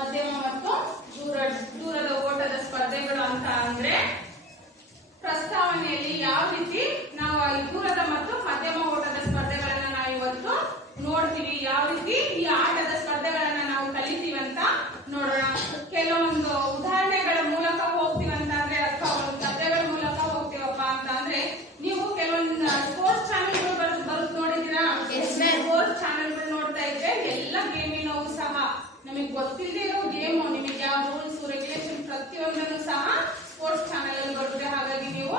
ಮಧ್ಯಮ ಮತ್ತು ದೂರದ ಓಟದ ಸ್ಪರ್ಧೆಗಳು ಅಂತ ಅಂದ್ರೆ ಪ್ರಸ್ತಾವನೆಯಲ್ಲಿ ಯಾವ ರೀತಿ ನಾವು ಈ ದೂರದ ಮತ್ತು ಮಧ್ಯಮ ಓಟದ ಸ್ಪರ್ಧೆಗಳನ್ನ ನಾವು ಇವತ್ತು ನೋಡ್ತೀವಿ, ಯಾವ ರೀತಿ ಈ ಆಟದ ಸ್ಪರ್ಧೆಗಳನ್ನ ನಾವು ಕಲಿತೀವಿ ಅಂತ ನೋಡೋಣ. ಕೆಲವೊಂದು ಉದಾಹರಣೆಗಳ ಮೂಲಕ ಹೋಗ್ತೀವಿ ಅಂತ ಅಂದ್ರೆ ಅಥವಾ ಒಂದು ಕಥೆಗಳ ಮೂಲಕ ಹೋಗ್ತೀವಪ್ಪ ಅಂತ ಅಂದ್ರೆ ನೀವು ಕೆಲವೊಂದು ಸ್ಪೋರ್ಟ್ಸ್ ಚಾನೆಲ್ಗಳು ಬರುತ್ತೆ ನೋಡಿದ್ದೀರಾ? ಸ್ಪೋರ್ಟ್ಸ್ ಚಾನೆಲ್ಗಳು ನೋಡ್ತಾ ಇದ್ರೆ ಎಲ್ಲ ಗೇಮಿನವು ಸಹ ನಮಗೆ ಗೊತ್ತಿಲ್ಲದೆ ಇರೋ ಗೇಮು ನಿಮಗೆ ಯಾವ ರೂಲ್ಸ್ ರೆಗ್ಯುಲೇಷನ್ ಪ್ರತಿಯೊಂದನ್ನು ಸಹ ಸ್ಪೋರ್ಟ್ಸ್ ಚಾನೆಲ್ ಅಲ್ಲಿ ಬರುತ್ತೆ. ಹಾಗಾಗಿ ನೀವು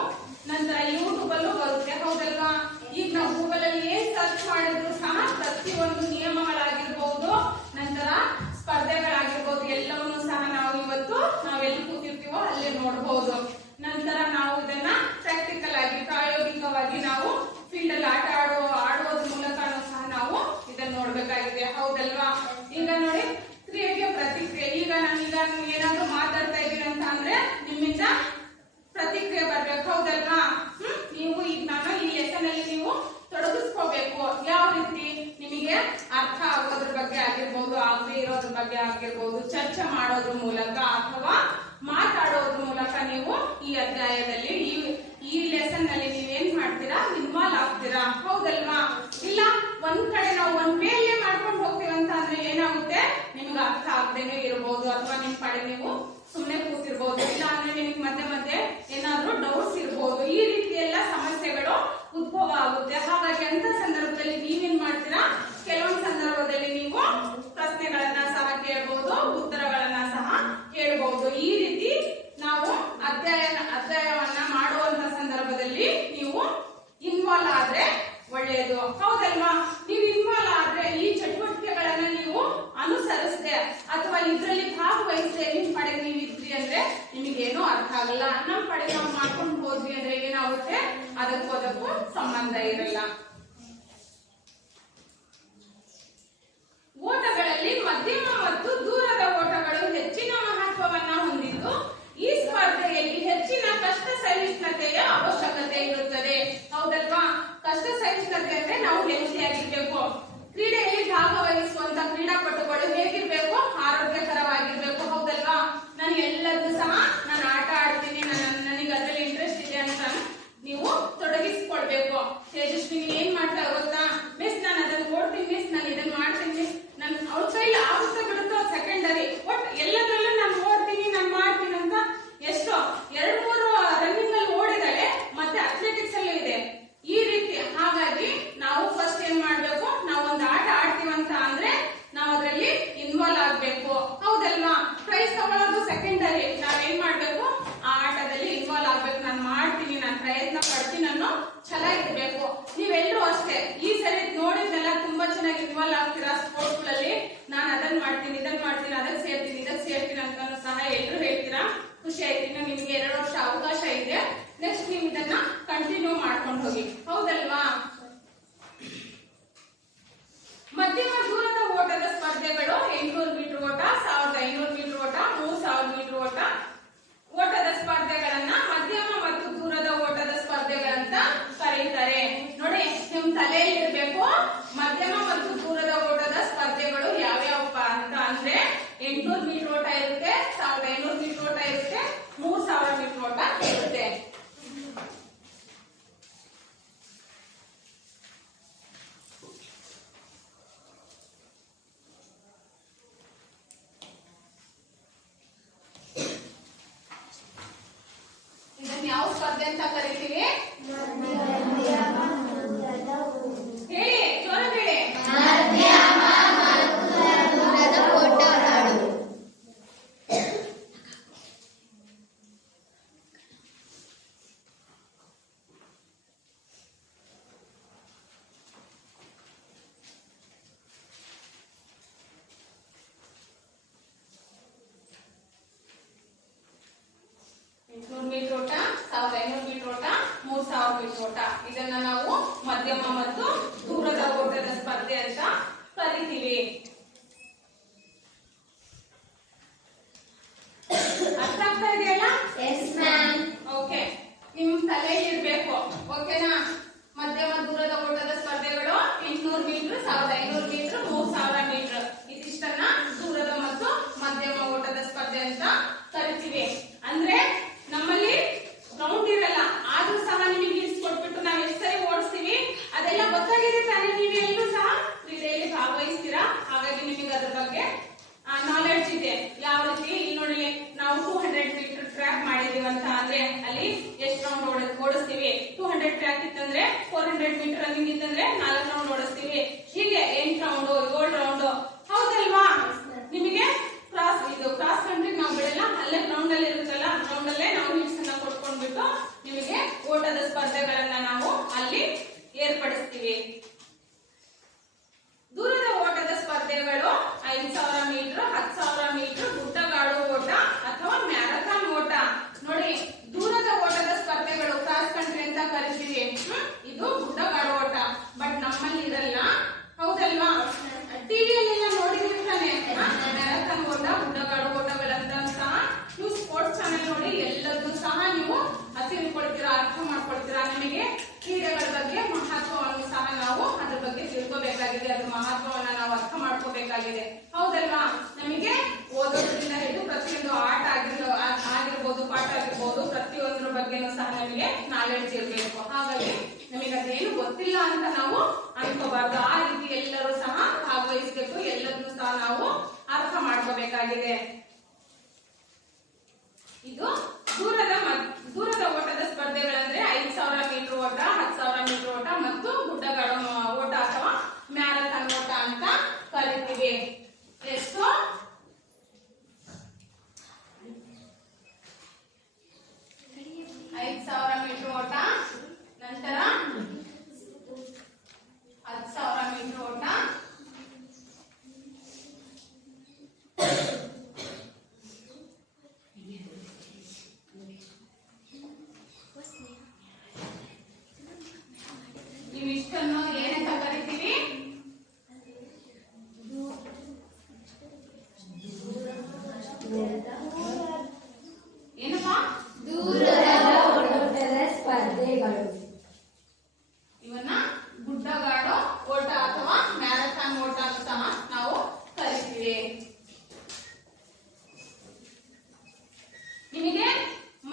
ನಂತರ ಯೂಟ್ಯೂಬ್ ಅಲ್ಲೂ ಬರುತ್ತೆ, ಹೌದಲ್ವಾ? ಈಗ ನಾವು ಗೂಗಲ್ ಅಲ್ಲಿ ಏನ್ ಸರ್ಚ್ ಮಾಡಿದ್ರು ಸಹ ಪ್ರತಿಯೊಂದು ನಿಯಮಗಳಾಗಿರ್ಬಹುದು, ನಂತರ ಸ್ಪರ್ಧೆಗಳಾಗಿರ್ಬಹುದು, ಎಲ್ಲವನ್ನೂ ಸಹ ನಾವು ಇವತ್ತು ನಾವೆಲ್ಲಿ ಕೂತಿರ್ತೀವೋ ಅಲ್ಲೇ ನೋಡಬಹುದು. ನಂತರ ನಾವು ಇದನ್ನ ಪ್ರಾಕ್ಟಿಕಲ್ ಆಗಿ ಪ್ರಾಯೋಗಿಕವಾಗಿ ನಾವು ಫೀಲ್ಡ್ ಅಲ್ಲಿ ಆಡುವುದ್ರ ಮೂಲಕನೂ ಸಹ ನಾವು ಇದನ್ನ ನೋಡ್ಬೇಕಾಗಿದೆ, ಹೌದಲ್ವಾ? ಈಗ ನೋಡಿ, ಕ್ರಿಯೆಗೆ ಪ್ರತಿಕ್ರಿಯೆ. ಈಗ ನಾನೀಗ ಏನಾದ್ರೂ ಮಾತಾಡ್ತಾ ಇದ್ದೀನಿ ಅಂತ ಅಂದ್ರೆ ನಿಮ್ಮಿಂದ ಪ್ರತಿಕ್ರಿಯೆ ಬರ್ಬೇಕು, ಹೌದಲ್ವಾ? ನೀವು ಈಗ ನಾನು ಈ ಲೆಸನ್ ಅಲ್ಲಿ ನೀವು ತೊಡಗಿಸ್ಕೋಬೇಕು. ಯಾವ ರೀತಿ ನಿಮಗೆ ಅರ್ಥ ಆಗೋದ್ರ ಬಗ್ಗೆ ಆಗಿರ್ಬೋದು, ಆಗದೆ ಇರೋದ್ರ ಬಗ್ಗೆ ಆಗಿರ್ಬೋದು, ಚರ್ಚೆ ಮಾಡೋದ್ರ ಮೂಲಕ ಅಥವಾ ಮಾತಾಡೋದ್ರ ಮೂಲಕ ನೀವು ಈ ಅಧ್ಯಾಯದಲ್ಲಿ ಈ ಲೆಸನ್ ನಲ್ಲಿ ನೀವೇನ್ ಮಾಡ್ತೀರಾ, ಇನ್ವಾಲ್ವ್ ಆಗ್ತೀರಾ, ಹೌದಲ್ವಾ? ಇಲ್ಲ ಒಂದ್ ಕಡೆ ನಾವು ಒಂದ್ ಮೇಲೆ ಮಾಡ್ಕೊಂಡು ಹೋಗ್ತೀವಿ ಅಂತ ಅಂದ್ರೆ ಏನಾಗುತ್ತೆ, ನಿಮ್ಗೆ ಅರ್ಥ ಆಗದೇನೆ ಇರಬಹುದು ಅಥವಾ ನಿಮ್ ಕಡೆ ನೀವು ಸುಮ್ಮನೆ ಕೂತಿರ್ಬೋದು, ಇಲ್ಲ ಅಂದ್ರೆ ನಿಮ್ಗೆ ಮಧ್ಯೆ ಮಧ್ಯೆ ಏನಾದ್ರೂ ಡೌಟ್ಸ್ ಇರ್ಬೋದು. ಈ ರೀತಿ ಎಲ್ಲ ಸಮಸ್ಯೆಗಳು ಉದ್ಭವ ಆಗುತ್ತೆ. ಹಾಗಾಗಿ ಅಂತ ಸಂದರ್ಭದಲ್ಲಿ ನೀವೇನ್ ಮಾಡ್ತೀರಾ, ಕೆಲವೊಂದು ಸಂದರ್ಭದಲ್ಲಿ ನೀವು ಪ್ರಶ್ನೆಗಳನ್ನ ಸಹ ಕೇಳಬಹುದು, ಉತ್ತರಗಳನ್ನ ಸಹ ಕೇಳಬಹುದು. ಈ ರೀತಿ ನಾವು ಅಧ್ಯಾಯವನ್ನ ಮಾಡುವಂತ ಸಂದರ್ಭದಲ್ಲಿ ನೀವು ಇನ್ವಾಲ್ವ್ ಆದ್ರೆ ಒಳ್ಳೆಯದು, ಹೌದಲ್ವಾ? ನೀವು ಇನ್ವಾಲ್ವ್ ಆದ್ರೆ ಈ ಚಟುವಟಿಕೆಗಳನ್ನ ನೀವು ಅನುಸರಿಸದೆ ಅಥವಾ ಇದ್ರಲ್ಲಿ ಭಾಗವಹಿಸದೆ ನಿಮ್ ಕಡೆ ನೀವು ಇದ್ರಿ ಅಂದ್ರೆ ನಿಮಗೇನು ಅರ್ಥ ಆಗಲ್ಲ. ನಮ್ ಕಡೆ ನಾವು ಮಾಡ್ಕೊಂಡು ಹೋದ್ವಿ ಅಂದ್ರೆ ಏನಾಗುತ್ತೆ, ಅದಕ್ಕೂ ಸಂಬಂಧ ಇರಲ್ಲ. ಓಟಗಳಲ್ಲಿ ಮಧ್ಯಮ ಮತ್ತು ದೂರದ ಓಟಗಳು ಹೆಚ್ಚಿನ ಮಹತ್ವವನ್ನ ಹೊಂದಿದ್ದು ಈ ಸ್ಪರ್ಧೆಯಲ್ಲಿ ಹೆಚ್ಚಿನ ಕಷ್ಟ ಸಹಿಷ್ಣುತೆಯ ಅವಶ್ಯಕತೆ ಇರುತ್ತದೆ, ಹೌದಲ್ವಾ? ಕಷ್ಟ ಸಹಿಷ್ಣುತೆ ಅಂದ್ರೆ ನಾವು ಹೆಲ್ತಿಯಾಗಿರ್ಬೇಕು. ಕ್ರೀಡೆಯಲ್ಲಿ ಭಾಗವಹಿಸುವಂತ ಕ್ರೀಡಾಪಟುಗಳು ಹೇಗಿರ್ಬೇಕು, ಆರೋಗ್ಯಕರವಾಗಿರ್ಬೇಕು, ಹೌದಲ್ವಾ? ನಾನು ಎಲ್ಲದೂ ಸಹ ನಾನು ಆಟ ಆಡ್ತೀನಿ, ನನಗೆ ಅದ್ರಲ್ಲಿ ಇಂಟ್ರೆಸ್ಟ್ ಇದೆ ಅಂತ ನೀವು ತೊಡಗಿಸ್ಕೊಳ್ಬೇಕು. ತೇಜಸ್ವಿ ನೀವು ಏನ್ ಮಾಡ್ತಾ ಗೊತ್ತಾ, ಮಿಸ್ ನಾನು ಅದನ್ನ ಓಡ್ತೀನಿ, ಮಿಸ್ ನಾನು ಇದನ್ನ ಮಾಡ್ತೀನಿ, ಮಿಸ್ ನನ್ ಅವ್ರ ಕೈಲಿ ಆಗುತ್ತೆ ಬಿಡುತ್ತೋ ಸೆಕೆಂಡರಿ, ಬಟ್ ಎಲ್ಲದ್ರಲ್ಲೂ ನಾನು ಓಡ್ತೀನಿ, ನಾನು ಮಾಡ್ತೀನಿ ಅಂತ ಎಷ್ಟೋ 2-3 ರನ್ನಿಂಗ್ ಅಲ್ಲಿ ಓಡಿದಾಳೆ, ಮತ್ತೆ ಅಥ್ಲೆಟಿಕ್ಸ್ ಅಲ್ಲೂ ಇದೆ ಈ ರೀತಿ. ಹಾಗಾಗಿ ನಾವು ಫಸ್ಟ್ ಏನ್ ಮಾಡ್ಬೇಕು, ನಾವು ಒಂದು ಆಟ ಆಡ್ತೀವಂತ ಅಂದ್ರೆ ನಾವು ಅದರಲ್ಲಿ ಇನ್ವಾಲ್ವ್ ಆಗ್ಬೇಕು, ಹೌದಲ್ವಾ? ಪ್ರೈಸ್ ತಗೊಳ್ಳೋದು ಸೆಕೆಂಡರಿ, ನಾವೇನ್ ಮಾಡ್ಬೇಕು, ಆ ಆಟದಲ್ಲಿ ಇನ್ವಾಲ್ವ್ ಆಗ್ಬೇಕು. ನಾನು ಮಾಡ್ತೀನಿ, ನಾನು ಪ್ರಯತ್ನ ಪಡ್ತೀನಿ ಅನ್ನೋ ಛಲ ಇರ್ಬೇಕು. ನೀವೆಲ್ಲರೂ ಅಷ್ಟೇ ಈ ಸರಿ ನೋಡಿದ್ನೆಲ್ಲ ತುಂಬಾ ಚೆನ್ನಾಗಿ ಇನ್ವಾಲ್ವ್ ಆಗ್ತೀರಾ ಸ್ಪೋರ್ಟ್ಸ್ ಗಳಲ್ಲಿ. ನಾನು ಅದನ್ನ ಮಾಡ್ತೀನಿ, ಇದನ್ನ ಮಾಡ್ತೀನಿ, ಅದಕ್ಕೆ ಸೇರ್ತೀನಿ, ಇದಕ್ಕೆ ಸೇರ್ತೀನಿ ಅಂತ ಸಹ ಎಲ್ಲರೂ ಹೇಳ್ತೀರಾ. ಖುಷಿ ಆಯ್ತು. ಇನ್ನು ನಿಮ್ಗೆ 2 ವರ್ಷ ಅವಕಾಶ ಇದೆ. ನೆಕ್ಸ್ಟ್ ನೀವು ಇದನ್ನ ಕಂಟಿನ್ಯೂ ಮಾಡ್ಕೊಂಡು ಹೋಗಿ, ಹೌದಲ್ವಾ? ಮಧ್ಯಮ ದೂರದ ಓಟದ ಸ್ಪರ್ಧೆಗಳು 800 ಮೀಟರ್ ಓಟ, 1500 ಮೀಟರ್ ಓಟ, 3000 ಮೀಟರ್ ಓಟದ ಸ್ಪರ್ಧೆಗಳನ್ನ ಮಧ್ಯಮ ಮತ್ತು ದೂರದ ಓಟದ ಸ್ಪರ್ಧೆಗಳಂತ ಕರೀತಾರೆ. ನೋಡಿ, ನಿಮ್ ತಲೆಯಲ್ಲಿ ಇರ್ಬೇಕು, ಮಧ್ಯಮ ಮತ್ತು ದೂರದ ಓಟದ ಸ್ಪರ್ಧೆಗಳು ಯಾವ್ಯಾವಪ್ಪ ಅಂತ ಅಂದ್ರೆ 800 ಮೀಟರ್ ಓಟ ಇರುತ್ತೆ, 1500 ಮೀಟರ್ ಓಟ ಇರುತ್ತೆ, 3000 ಮೀಟರ್ ಓಟ ಇರುತ್ತೆ. ಇದನ್ನ ಯಾವ ಸ್ಪರ್ಧೆ ಅಂತ ಕರಿತೀವಿ? ಹೇಳಿ, ಜೋರ ಹೇಳಿ. ಮೀಟರ್ ಓಟ, 1500 ಮೀಟರ್ ಓಟ, 3000 ಮೀಟರ್ ಓಟ, ಇದನ್ನ ನಾವು ಮಧ್ಯಮ ಮತ್ತು ದೂರದ ಓಟದ ಸ್ಪರ್ಧೆ ಅಂತ ಕರಿತೀವಿ. ಅರ್ಥ ಆಗ್ತಾ ಇದೆಯಲ್ಲ? ಓಕೆ, ನಿಮ್ ತಲೆಯಲ್ಲಿ ಇರ್ಬೇಕು, ಓಕೆನಾ? ಮಧ್ಯಮ ದೂರದ ಓಟದ ಸ್ಪರ್ಧೆಗಳು 800 ಮೀಟರ್, 1500 ಮೀಟರ್, 3000 ಮೀಟರ್, ಇದಿಷ್ಟನ್ನ ದೂರದ ಮತ್ತು ಮಧ್ಯಮ ನಾಲೆಡ್ಜ್ ಇರಬೇಕು. ಹಾಗಾಗಿ ನಮಗೆ ಅದೇನು ಗೊತ್ತಿಲ್ಲ ಅಂತ ನಾವು ಅನ್ಕೋಬಾರ್ದು. ಆ ರೀತಿ ಎಲ್ಲರೂ ಸಹ ಭಾಗವಹಿಸಬೇಕು, ಎಲ್ಲದನ್ನು ಸಹ ನಾವು ಅರ್ಥ ಮಾಡ್ಕೋಬೇಕಾಗಿದೆ. ಇದು ದೂರದ ಓಟದ ಸ್ಪರ್ಧೆಗಳಂದ್ರೆ 5000 ಮೀಟರ್ ಓಟ, 10,000 ಮೀಟರ್ ಓಟ ಮತ್ತು ಗುಡ್ಡಗಾಡು ಓಟ ಅಥವಾ ಮ್ಯಾರಥಾನ್ ಓಟ ಅಂತ ಕರಿತೀವಿ. ಎಷ್ಟು 5,000 ಮೀಟರ್ ಓಟ, ನಂತರ 10,000 ಮೀಟರ್ ಓಟ, ಇವಿಷ್ಟನ್ನು ಏನಂತ ಕರಿತೀವಿ? ಏನಪ್ಪಾ? ದೂರದ ಓಟದ ಸ್ಪರ್ಧೆಗಳು. ಇವನ್ನ ಗುಡ್ಡಗಾಡು ಓಟ ಅಥವಾ ಮ್ಯಾರಥಾನ್ ಓಟ ಅಂತ ಸಹ ನಾವು ಕರಿತೀವಿ. ನಿಮಗೆ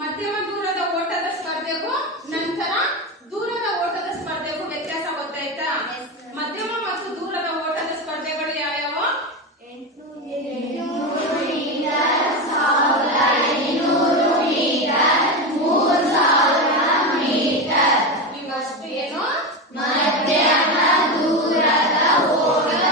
ಮಧ್ಯಮ ದೂರದ ಓಟದ ಸ್ಪರ್ಧೆಗೂ ನಂತರ ದೂರದ ಓಟದ ಸ್ಪರ್ಧೆಗೂ ವ್ಯತ್ಯಾಸ ಗೊತ್ತಾಯ್ತಾ? ಮಧ್ಯಮ ಮತ್ತು ದೂರದ ಓಟದ ಸ್ಪರ್ಧೆಗಳು ಯಾವ್ಯಾವ? 800 ಮೀಟರ್, 1500 ಮೀಟರ್, 3000 ಮೀಟರ್. ಇವಷ್ಟು ಏನು ಮಧ್ಯಮ ದೂರದ ಓಟದ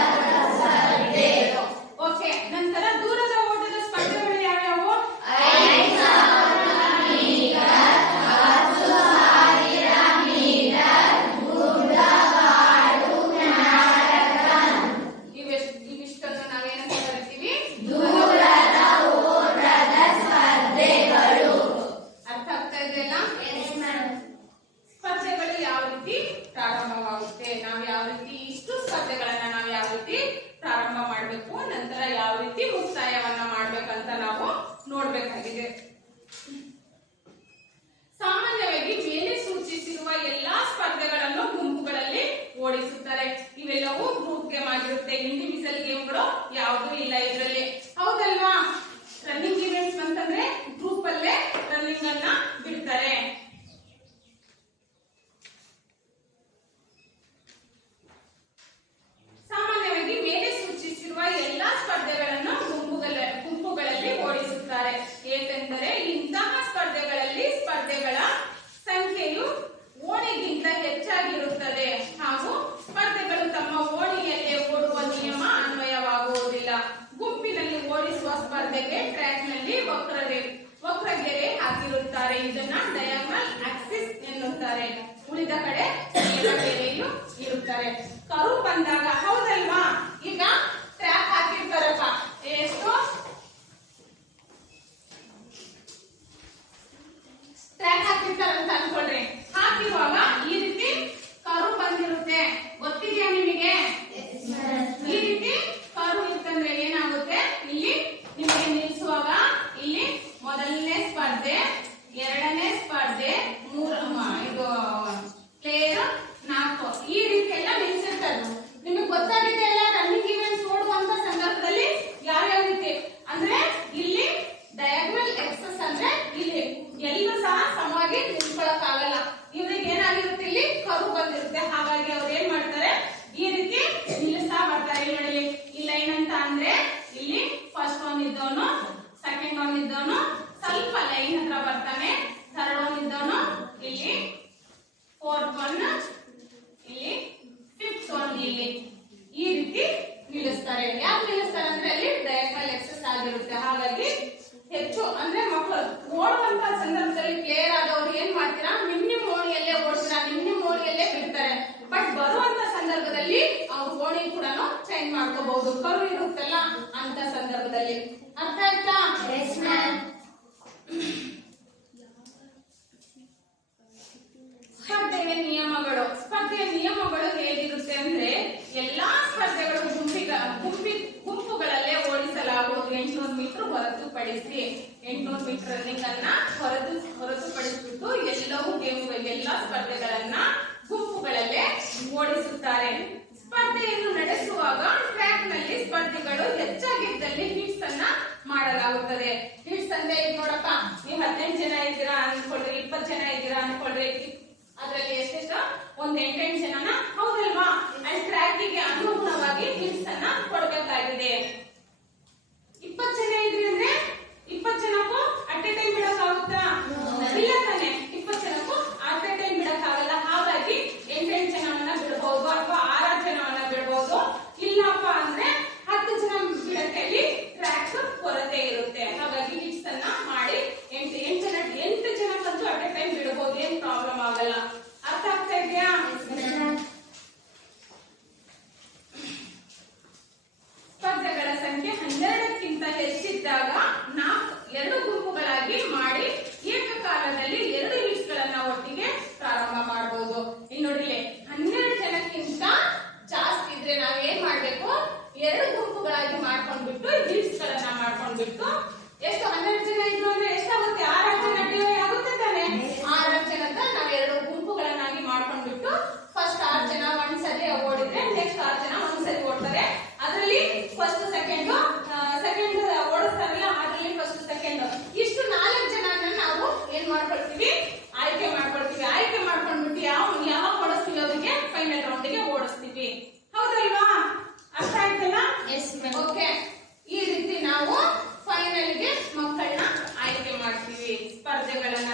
ಸ್ಪರ್ಧೆಗಳು. ಓಕೆ, ನಂತರ ದೂರದ ಓಟದ ಸ್ಪರ್ಧೆಗಳು ಯಾವ್ಯಾವು? 5,000 ಮೀಟರ್, 10,000 ಮೀಟರ್, ಗುಡ್ಡಗಾಡು ಮ್ಯಾರಥಾನ್. ಇವಿಷ್ಟನ್ನು ನಾವೇನಂತ ಕರಿತೀವಿ? ದೂರದ ಓಟದ ಸ್ಪರ್ಧೆಗಳು. ಅರ್ಥ ಆಗ್ತಾ ಇದೆಯಲ್ಲ? ಸ್ಪರ್ಧೆಗಳು ಯಾವ ರೀತಿ ಪ್ರಾರಂಭವಾಗುತ್ತೆ, ನಾವು ಯಾವ ರೀತಿ ಇಷ್ಟು ಸ್ಪರ್ಧೆಗಳನ್ನ ನಾವು ಯಾವ ರೀತಿ ಪ್ರಾರಂಭ ಮಾಡಬೇಕು, ನಂತರ ಯಾವ ರೀತಿ ಮುಕ್ತಾಯವನ್ನ ಮಾಡ್ಬೇಕಂತ ನಾವು ನೋಡ್ಬೇಕಾಗಿದೆ. ಸಾಮಾನ್ಯವಾಗಿ ಮೇಲೆ ಸೂಚಿಸಿರುವ ಎಲ್ಲಾ ಸ್ಪರ್ಧೆಗಳನ್ನು ಗುಂಪುಗಳಲ್ಲಿ ಓಡಿಸುತ್ತಾರೆ. ಇವೆಲ್ಲವೂ ಗ್ರೂಪ್ ಗೇಮ್ ಆಗಿರುತ್ತೆ. ಇಂಡಿವಿಜುವಲ್ ಗೇಮ್ಗಳು ಯಾವುದೂ ಇಲ್ಲ ಇದರಲ್ಲಿ, ಹೌದಲ್ವಾ? ರನ್ನಿಂಗ್ ಇವೆಂಟ್ಸ್ ಅಂತಂದ್ರೆ ಗ್ರೂಪ್ ಅಲ್ಲೇ ರನ್ನಿಂಗ್ ಅನ್ನ ಬಿಡ್ತಾರೆ. ಸಾಮಾನ್ಯವಾಗಿ ಮೇಲೆ ಸೂಚಿಸಿರುವ ಎಲ್ಲಾ ಸ್ಪರ್ಧೆಗಳನ್ನು ಗುಂಪುಗಳಲ್ಲಿ ಓಡಿಸುತ್ತಾರೆ. ಏಕೆಂದರೆ ಇಂತಹ ಸ್ಪರ್ಧೆಗಳಲ್ಲಿ ಸ್ಪರ್ಧೆಗಳ ಸಂಖ್ಯೆಯು ಓಣಿಗಿಂತ ಹೆಚ್ಚಾಗಿರುತ್ತದೆ ಹಾಗೂ ಸ್ಪರ್ಧೆಗಳು ತಮ್ಮ ಓಣಿಯಲ್ಲೇ ಓಡುವ ನಿಯಮ ಅನ್ವಯವಾಗುವುದಿಲ್ಲ. ಗುಂಪಿನಲ್ಲಿ ಓಡಿಸುವ ಸ್ಪರ್ಧೆಗೆ ಟ್ರ್ಯಾಕ್ ನಲ್ಲಿ ವಕ್ರಗೆರೆ ಹಾಕಿರುತ್ತಾರೆ. ಇದನ್ನ ಡಯಾಗ್ನಲ್ ಆಕ್ಸಿಸ್ ಎನ್ನುತ್ತಾರೆ. ಉಳಿದ ಕಡೆ ಗೆರೆಯು ಇರುತ್ತಾರೆ. ಕರು ಬಂದಾಗ, ಹೌದಲ್ವಾ? ಈಗ ಟ್ರ್ಯಾಕ್ ಹಾಕಿರ್ತಾರಪ್ಪ, ಎಷ್ಟು ಟ್ರ್ಯಾಕ್ ಹಾಕಿರ್ತಾರಂತ ಅನ್ಕೊಳ್ರಿ. ಹಾಕಿರುವಾಗ ಈ ರೀತಿ ಕರು ಬಂದಿರುತ್ತೆ, ಗೊತ್ತಿದೆಯಾ ನಿಮಗೆ? ಈ ರೀತಿ ಕರು ಇತ್ತಂದ್ರೆ ಏನಾಗುತ್ತೆ? ಇಲ್ಲಿ ನಿಮಗೆ ನಿಲ್ಲಿಸುವಾಗ ಇಲ್ಲಿ ಮೊದಲನೇ ಸ್ಪರ್ಧೆ, ಎರಡನೇ ಸ್ಪರ್ಧೆ, ಇದು ಪ್ಲೇಯರ್ 4 ಈ ರೀತಿ ಎಲ್ಲ ನಿಲ್ಲಿಸಿರ್ತಾರೆ. ನಿಮಗೆ ಗೊತ್ತಾಗಿದೆ ಅಲ್ಲ? ರನ್ನಿಂಗ್ ಇವೆಂಟ್ಸ್ ಓಡುವಂತ ಸಂದರ್ಭದಲ್ಲಿ ಯಾವ್ಯಾವ ರೀತಿ ಅಂದ್ರೆ ಇಲ್ಲಿ ಡಯಾಗ್ನಲ್ ಎಕ್ಸಸ್ ಅಂದ್ರೆ ಇಲ್ಲಿ ಎಲ್ಲೂ ಸಹ ಸಮವಾಗಿ ನಿಲ್ಸ್ಕೊಳಕ್ ಆಗಲ್ಲ. ಇವ್ರಿಗೆ ಏನಾಗಿರುತ್ತೆ? ಇಲ್ಲಿ ಕರು ಬಂದಿರುತ್ತೆ. ಹಾಗಾಗಿ ಅವ್ರು ಏನ್ ಮಾಡ್ತಾರೆ? ಈ ರೀತಿ ನಿಲ್ಲಿಸ್ತಾ ಬರ್ತಾರೆ. ನೋಡಿ, ಈ ಲೈನ್ ಅಂತ ಅಂದ್ರೆ ಇಲ್ಲಿ ಫಸ್ಟ್ ಒನ್ ಇದ್ದವನು, ಸೆಕೆಂಡ್ ಒನ್ ಇದ್ದವನು ಸ್ವಲ್ಪ ಲೈನ್ ಹತ್ರ ಬರ್ತಾನೆ, ಥರ್ಡ್ ಒನ್ ಇದ್ದವನು ಇಲ್ಲಿ, ಫೋರ್ತ್ ಒನ್ ಇಲ್ಲಿ, ಫಿಫ್ತ್ ಒನ್ ಇಲ್ಲಿ. ಈ ರೀತಿ ನಿಲ್ಲಿಸ್ತಾರೆ. ಯಾಕೆ ನಿಲ್ಲಿಸ್ತಾರೆ ಅಂದ್ರೆ ಅಲ್ಲಿ ಡಯಾಗ್ನಲ್ ಎಕ್ಸಸ್ ಆಗಿರುತ್ತೆ. ಹಾಗಾಗಿ ಹೆಚ್ಚು ಅಂದ್ರೆ ಮಕ್ಕಳು ಓಡುವಂತ ಸಂದರ್ಭದಲ್ಲಿ ಪ್ಲೇಯರ್ ಆದವರು ಏನ್ ಮಾಡ್ತೀರಾ? ನಿಮ್ಮ ಓಣಿಯಲ್ಲೇ ಓಡ್ತೀರಾ, ನಿಮ್ಮ ಓಣಿಯಲ್ಲೇ ಬಿಡ್ತಾರೆ. ಬಟ್ ಬರುವಂತ ಸಂದರ್ಭದಲ್ಲಿ ಅವ್ರ ಓಣಿ ಕೂಡ ಚೇಂಜ್ ಮಾಡ್ಕೋಬಹುದು, ಕರು ಇರುತ್ತಲ್ಲ ಅಂತ ಸಂದರ್ಭದಲ್ಲಿ. ಅರ್ಥ ಆಯ್ತಾ? ಸ್ಪರ್ಧೆಯ ನಿಯಮಗಳು ಹೇಗಿರುತ್ತೆ ಅಂದ್ರೆ ಎಲ್ಲಾ ಸ್ಪರ್ಧೆಗಳು ಗುಂಪುಗಳಲ್ಲೇ ಓಡಿಸಲಾಗುವುದು. 800 ಮೀಟರ್ ಹೊರತುಪಡಿಸಿ 800 ಮೀಟರ್ ರನ್ನಿಂಗ್ ಅನ್ನ ಹೊರತುಪಡಿಸಿಬಿಟ್ಟು ಎಲ್ಲಾ ಸ್ಪರ್ಧೆಗಳನ್ನ ಗುಂಪುಗಳಲ್ಲೇ ಓಡಿಸುತ್ತಾರೆ. ಸ್ಪರ್ಧೆಯನ್ನು ನಡೆಸುವಾಗ ಟ್ರ್ಯಾಕ್ ನಲ್ಲಿ ಸ್ಪರ್ಧಿಗಳು ಹೆಚ್ಚಾಗಿದ್ದಲ್ಲಿ ಹಿಟ್ಸ್ ಅನ್ನ ಮಾಡಲಾಗುತ್ತದೆ. ಹಿಟ್ಸ್ ಅಂದ್ರೆ ನೋಡಪ್ಪ, ನೀವು 18 ಜನ ಇದ್ದೀರಾ ಅನ್ಕೊಳ್ರಿ, 20 ಜನ ಇದ್ದೀರಾ ಅನ್ಕೊಳ್ರಿ, ಅದ್ರಲ್ಲಿ ಎಷ್ಟೆಷ್ಟು ಒಂದ್ 8 ಜನನ, ಹೌದಲ್ವಾ? ಅಂಡ್ ಟ್ರ್ಯಾಕಿಗೆ ಅನುಗುಣವಾಗಿ ಟಿಪ್ಸ್ ಅನ್ನ ಕೊಡ್ಬೇಕಾಗಿದೆ. 20 ಜನ ಇದ್ರಿ ಅಂದ್ರೆ 20 ಜನಕ್ಕೂ ಅಟ್ ಎ ಟೈಮ್ ಬಿಡಕ್ಕಾಗುತ್ತಾ? ಇಲ್ಲ ತಾನೆ, 20 ಜನಕ್ಕೂ ಅಟ್ ಎ ಟೈಮ್ ಬಿಡಕ್ಕಾಗಲ್ಲ. ಹಾಗಾಗಿ 8 ಜನವನ್ನ ಬಿಡಬಹುದು ಅಥವಾ 6 ಜನವನ್ನ ಬಿಡಬಹುದು. ಇಲ್ಲಪ್ಪ ಅಂದ್ರೆ 10 ಜನ ಬಿಡಕ್ಕೆ ಅಲ್ಲಿ ಟ್ರ್ಯಾಕ್ ಕೊರತೆ ಇರುತ್ತೆ. ಹಾಗಾಗಿ ಟಿಪ್ಸ್ ಅನ್ನ ಮಾಡಿ 8 ಜನಕ್ಕಂತೂ ಅಟ್ ಎ ಟೈಮ್ ಬಿಡಬಹುದು, ಏನ್ ಪ್ರಾಬ್ಲಮ್ ಆಗಲ್ಲ. ಅರ್ಥ ಆಗ್ತಾ ಇದೆಯಾ? ಸ್ಪರ್ಧೆಗಳ ಸಂಖ್ಯೆ 12ಕ್ಕಿಂತ ಹೆಚ್ಚಿದ್ದಾಗ 2 ಗುಂಪುಗಳಾಗಿ ಮಾಡಿ ಏಕಕಾಲದಲ್ಲಿ 2 ಹಿಟ್ಸ್ಗಳನ್ನ ಒಟ್ಟಿಗೆ ಪ್ರಾರಂಭ ಮಾಡಬಹುದು. ಇಲ್ಲಿ ನೋಡ್ರಿ, 12 ಜನಕ್ಕಿಂತ ಜಾಸ್ತಿ ಇದ್ರೆ ನಾವ್ ಏನ್ ಮಾಡ್ಬೇಕು? 2 ಗುಂಪುಗಳಾಗಿ ಮಾಡ್ಕೊಂಡ್ಬಿಟ್ಟು ಹಿಟ್ಸ್ಗಳನ್ನ ಮಾಡ್ಕೊಂಡ್ಬಿಟ್ಟು, ಎಷ್ಟು 12 ಜನ ಇದ್ರು ಅಂದ್ರೆ ಎಷ್ಟಾಗುತ್ತೆ? 6 ಜನ ಡಿವೈಡ್ ಆಗುತ್ತೆ ತಾನೆ. 6 ಜನ ಅಂತ ನಾವ್ 2 ಗುಂಪುಗಳನ್ನಾಗಿ ಮಾಡ್ಕೊಂಡ್ಬಿಟ್ಟು ಫಸ್ಟ್ 6 ಜನ ಒಂದ್ಸರಿ ಓಡಿದ್ರೆ ನೆಕ್ಸ್ಟ್ 6 ಜನ ಒಂದ್ಸರಿ ಓಡ್ತಾರೆ. ಅದರಲ್ಲಿ ಫಸ್ಟ್ ಸೆಕೆಂಡ್ ಓಡಿಸ್ತಾರಲ್ಲ, ಅದರಲ್ಲಿ ಫಸ್ಟ್ ಸೆಕೆಂಡ್ ಇಷ್ಟು 4 ಜನನ ನಾವು ಏನ್ ಮಾಡ್ಕೊಳ್ತೀವಿ? ಆಯ್ಕೆ ಮಾಡ್ಕೊಳ್ತೀವಿ. ಆಯ್ಕೆ ಮಾಡ್ಕೊಂಡ್ಬಿಟ್ಟು ಯಾವಾಗ ಓಡಿಸ್ತೀವಿ ಅವರಿಗೆ ಫೈನಲ್ ರೌಂಡ್ಗೆ ಓಡಿಸ್ತೀವಿ. ಹೌದಲ್ವಾ? ಅರ್ಥ ಆಯ್ತಲ್ಲ? ಓಕೆ. ಈ ರೀತಿ ನಾವು ಫೈನಲ್ಗೆ ಮಕ್ಕಳನ್ನ ಆಯ್ಕೆ ಮಾಡ್ತೀವಿ. ಸ್ಪರ್ಧೆಗಳನ್ನ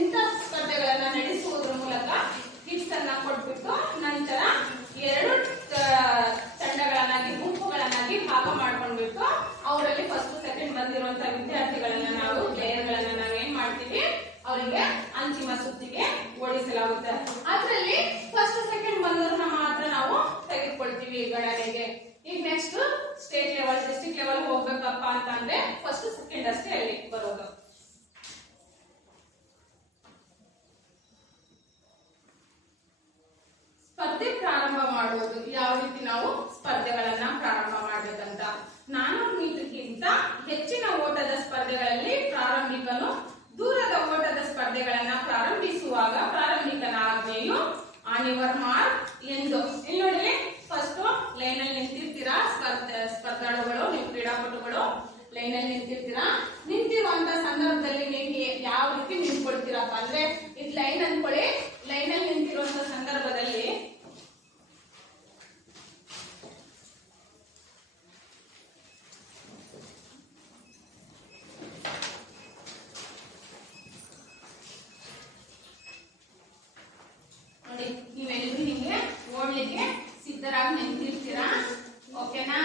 ಇಂಥ ಸ್ಪರ್ಧೆಗಳನ್ನ ನಡೆಸುವುದರ ಮೂಲಕ ಟಿಪ್ಸ್ ಅನ್ನ ಕೊಟ್ಬಿಟ್ಟು ನಂತರ 2 ತಂಡಗಳನ್ನಾಗಿ ಗುಂಪುಗಳನ್ನಾಗಿ ಭಾಗ ಮಾಡ್ಕೊಂಡ್ಬಿಟ್ಟು ಅವರಲ್ಲಿ ಫಸ್ಟ್ ಸೆಕೆಂಡ್ ಬಂದಿರುವಂತ ವಿದ್ಯಾರ್ಥಿಗಳನ್ನ ನಾವು ಪ್ಲೇಯರ್ಗಳನ್ನ ನಾವೇನ್ ಮಾಡ್ತೀವಿ? ಅವರಿಗೆ ಅಂತಿಮ ಸುತ್ತಿಗೆ ಓಡಿಸಲಾಗುತ್ತೆ. ಅದರಲ್ಲಿ ಫಸ್ಟ್ ಸೆಕೆಂಡ್ ಬಂದವ್ರನ್ನ ಮಾತ್ರ ನಾವು ತೆಗೆದುಕೊಳ್ತೀವಿ ಗಣನೆಗೆ. ಈಗ next state level, district level ಹೋಗ್ಬೇಕಪ್ಪ ಅಂತ ಅಂದ್ರೆ ಫಸ್ಟ್ ಸೆಕೆಂಡ್ ಅಷ್ಟೇ ಅಲ್ಲಿ ಬರೋದು. ಸ್ಪರ್ಧೆ ಪ್ರಾರಂಭ ಮಾಡುವುದು. ಯಾವ ರೀತಿ ನಾವು ಸ್ಪರ್ಧೆಗಳನ್ನ ಪ್ರಾರಂಭ ಮಾಡ್ಬೇಕಂತ, 400 ಮೀಟರ್ಗಿಂತ ಹೆಚ್ಚಿನ ಓಟದ ಸ್ಪರ್ಧೆಗಳಲ್ಲಿ ಪ್ರಾರಂಭಿಕನು ದೂರದ ಓಟದ ಸ್ಪರ್ಧೆಗಳನ್ನ ಪ್ರಾರಂಭಿಸುವಾಗ ಪ್ರಾರಂಭಿಕನ ಆಜ್ಞೆಯು ಆನ್ ಯುವರ್ ಮಾರ್ಕ್ ಎಂದು. ಇಲ್ಲಿ ನೋಡಿ, ಫಸ್ಟ್ ಲೈನ್ ಅಲ್ಲಿ ನಿಂತಿರ್ತೀರಾ ಸ್ಪರ್ಧಾಳುಗಳು, ನೀವು ಕ್ರೀಡಾಪಟುಗಳು ಲೈನ್ ಅಲ್ಲಿ ನಿಂತಿರ್ತೀರಾ. ನಿಂತಿರುವಂತ ಸಂದರ್ಭದಲ್ಲಿ ನೀವು ಯಾವ ರೀತಿ ನಿಂತ್ಕೊಳ್ತೀರಪ್ಪ ಅಂದ್ರೆ, ಇದು ಲೈನ್ ಅನ್ಕೊಳ್ಳಿ. ಲೈನ್ ಅಲ್ಲಿ ನಿಂತಿರುವಂತ ಸಂದರ್ಭದಲ್ಲಿ ನೋಡಿ, ನೀವೆಲ್ಲರೂ ಹಿಂಗೆ ಓಡ್ಲಿಕ್ಕೆ ಸಿದ್ಧರಾಗಿ ನಿಂತಿರ್ತೀರಾ. ಓಕೆನಾ?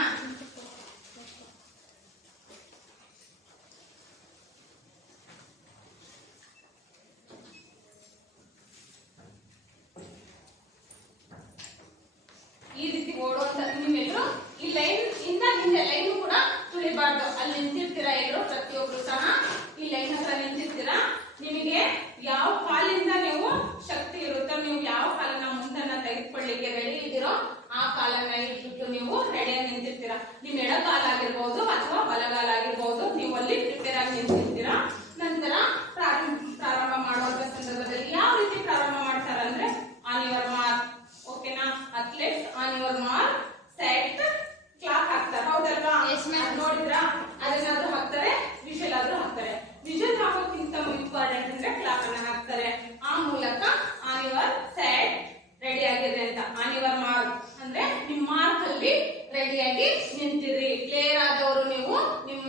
ಈ ರೀತಿ ಓಡುವಂತ ನೀವೆಲ್ಲರೂ ಈ ಲೈನ್ ಇಂದ ಹಿಂದೆ ಲೈನ್ ಕೂಡ ತುಳಿಬಾರ್ದು. ಅಲ್ಲಿ ನಿಂತಿರ್ತೀರಾ ಎಲ್ಲರೂ, ಪ್ರತಿಯೊಬ್ರು ಸಹ ಈ ಲೈನ್ ಹತ್ರ ನಿಂತಿರ್ತೀರಾ. ನಿಮಗೆ ಯಾವ ಕಾಲಿಂದ ನೀವು ಶಕ್ತಿ ಇರುತ್ತೋ, ನೀವು ಯಾವ ಕಾಲನ್ನ ಮುಂದನ್ನ ತೆಗೆದುಕೊಳ್ಳಿಕ್ಕೆ ರೆಡಿ ಇದ್ದೀರೋ ಆ ಕಾಲನ್ನ ಇಟ್ಬಿಟ್ಟು ನೀವು ರೆಡಿಯಾಗಿ ನಿಂತಿರ್ತೀರಾ. ನಿಮ್ ಎಡಗಾಲ ಆಗಿರ್ಬಹುದು ಅಥವಾ ಬಲಗಾಲ ಆಗಿರ್ಬಹುದು, ನೀವು ಅಲ್ಲಿ ಪ್ರಿಪೇರ್ ಆಗಿ ನಿಂತಿರ್ತೀರಾ. ನಂತರ ಪ್ರಾರಂಭ ಮಾಡುವಂತ ಸಂದರ್ಭದಲ್ಲಿ ಯಾವ ರೀತಿ ಪ್ರಾರಂಭ ಮಾಡ್ತಾರೆ ಅಂದ್ರೆ, ಆನ್ ಯುವರ್ ಮಾರ್ಕ್. ಓಕೆನಾ? Athletes on your mark set clock ಹಾಕ್ತಾರೆ. ಹೌದಲ್ವಾ? ನೋಡಿದ್ರಾ? ಅದನ್ನಾದ್ರೂ ಹಾಕ್ತಾರೆ, ವಿಷಲ್ ಆದ್ರೂ ಹಾಕ್ತಾರೆ. ವಿಷಲ್ ಹಾಕೋಕ್ಕಿಂತ ಇಂಪಾರ್ಟೆಂಟ್ ಅಂದ್ರೆ ಕ್ಲಾಕ್ ಅನ್ನ ಹಾಕ್ತಾರೆ. ಆ ಮೂಲಕ ಆನ್ ಯುವರ್ ಸೆಟ್ ರೆಡಿ ಆಗಿದೆ ಅಂತ. ಆನ್ ಯುವರ್ ಮಾರ್ಕ್ ಅಂದ್ರೆ ನಿಮ್ಮ ಮಾರ್ಕ್ ಅಲ್ಲಿ ರೆಡಿಯಾಗಿ ನಿಂತಿರಿ. ಪ್ಲೇಯರ್ ಆದವರು ನೀವು ನಿಮ್ಮ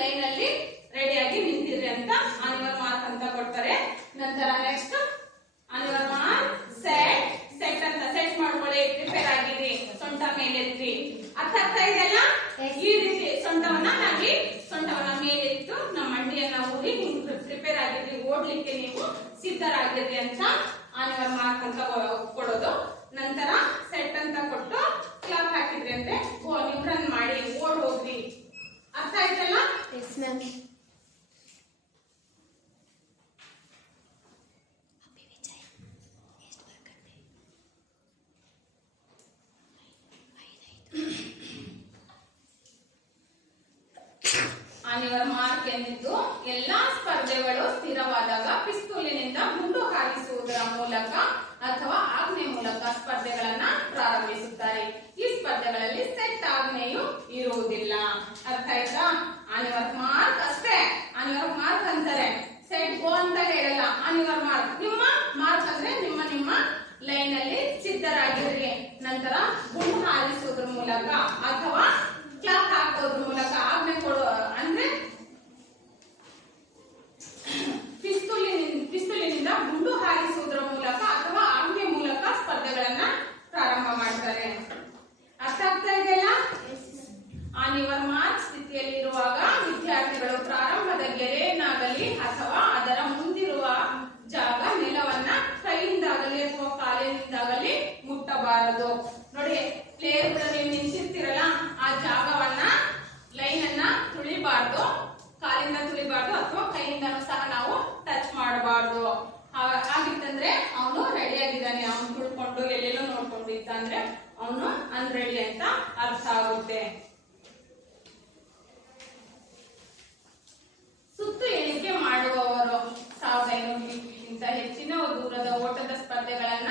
ಲೈನ್ ಅಲ್ಲಿ ರೆಡಿಯಾಗಿ ನಿಂತಿರಿ ಅಂತ ಆನ್ ಯುವರ್ ಮಾರ್ಕ್ ಅಂತ ಕೊಡ್ತಾರೆ. ನಂತರ next on your mark set ಅಂತ ಸೆಟ್ ಮಾಡ್ಕೊಳ್ಳಿ, ಪ್ರಿಪೇರ್ ಆಗಿರಿ, ಸೊಂಟ ಮೇಲೆತ್ತಿ. ಅರ್ಥ ಆಗ್ತಾ ಇದೆಯಲ್ಲ? ಈ ರೀತಿ ಸೊಂಟವನ್ನ ಮೇಲೆತ್ತು ನಮ್ಮ ಮಂಡಿಯನ್ನ ಊರಿ ಪ್ರಿಪೇರ್ ಆಗಿರಿ, ಓಡ್ಲಿಕ್ಕೆ ನೀವು ಸಿದ್ಧರಾಗಿರಿ ಅಂತ ಆನ್ ಯುವರ್ ಮಾರ್ಕ್ ಅಂತ ಕೊಡೋದು. ನಂತರ ಸೆಟ್ ಅಂತ ಕೊಟ್ಟು ಕ್ಲಾಕ್ ಹಾಕಿದ್ರಿ ಅಂದ್ರೆ ನೀವು ರನ್ ಮಾಡಿ, ಓಡ್ ಹೋಗ್ರಿ. ಅರ್ಥ ಆಯ್ತಲ್ಲ? ಆನ್ ಯುವರ್ ಮಾರ್ಕ್ ಎಂದಿದ್ದು ಎಲ್ಲಾ ಸ್ಪರ್ಧೆಗಳು ಸ್ಥಿರವಾದಾಗ ಪಿಸ್ತೂಲಿನಿಂದ ಗುಂಡು ಹಾರಿಸುವುದರ ಮೂಲಕ ಅಥವಾ ಆಜ್ಞೆ ಮೂಲಕ ಸ್ಪರ್ಧೆಗಳನ್ನ ಪ್ರಾರಂಭಿಸುತ್ತಾರೆ. ಈ ಸ್ಪರ್ಧೆಗಳಲ್ಲಿ ಸೆಟ್ ಆಜ್ಞೆಯು ಇರುವುದಿಲ್ಲ. ಅರ್ಥ ಆಯ್ತಾ? ಆನ್ ಯುವರ್ ಮಾರ್ಕ್ ಅಷ್ಟೇ, ಆನ್ ಯುವರ್ ಮಾರ್ಕ್ ಅಂತಾರೆ. ಅಥವಾ ಕ್ಲಾಪ್ ಹಾಕೋದ್ರ ಮೂಲಕ ಆಜ್ಞೆ ಕೊಡುವ ಅಂದ್ರೆ ಪಿಸ್ತೂಲಿನಿಂದ ಗುಂಡು ಹಾರಿಸುವುದರ ಮೂಲಕ ಅಥವಾ ಆಜ್ಞೆ ಮೂಲಕ ಸ್ಪರ್ಧೆಗಳನ್ನ ಪ್ರಾರಂಭ ಮಾಡ್ತಾರೆ. ಅರ್ಥ ಆಗ್ತಾ ಇದೆಯಲ್ಲ? ಆನ್ ಯುವರ್ ಮಾರ್ಕ್ ಸ್ಥಿತಿಯಲ್ಲಿರುವಾಗ ವಿದ್ಯಾರ್ಥಿಗಳು ಪ್ರಾರಂಭದ ಗೆರೆಯನ್ನಾಗಲಿ ಅಥವಾ ಅದರ ಮುಂದಿರುವ ಜಾಗ ನೆಲವನ್ನ ಕೈಯಿಂದಾಗಲಿ ಅಥವಾ ಕಾಲಿನಿಂದಾಗಲಿ ಮುಟ್ಟಬಾರದು. ನೋಡಿ, ಪ್ಲೇಯರ್ ಕೂಡ ನೀವು ನಿಂತಿರ್ತೀರಲ್ಲ, ಆ ಜಾಗವನ್ನ ಲೈನ್ ಅನ್ನ ತುಳಿಬಾರ್ದು, ಕಾಲಿಂದ ತುಳಿಬಾರ್ದು ಅಥವಾ ಕೈಯಿಂದನೂ ಸಹ ನಾವು ಟಚ್ ಮಾಡಬಾರ್ದು. ಹಾಗಿತ್ತಂದ್ರೆ ಅವನು ರೆಡಿ ಆಗಿದ್ದಾನೆ, ಅವನು ತುಳ್ಕೊಂಡು ಎಲ್ಲೆಲ್ಲೋ ನೋಡ್ಕೊಂಡು ಇದ್ದ ಅಂದ್ರೆ ಅವನು ಅನ್ರೆಡಿ ಅಂತ ಅರ್ಥ ಆಗುತ್ತೆ. ಸುತ್ತು ಎಣಿಕೆ ಮಾಡುವವರು 1500 ಮೀಟರ್ಗಿಂತ ಹೆಚ್ಚಿನ ದೂರದ ಓಟದ ಸ್ಪರ್ಧೆಗಳನ್ನ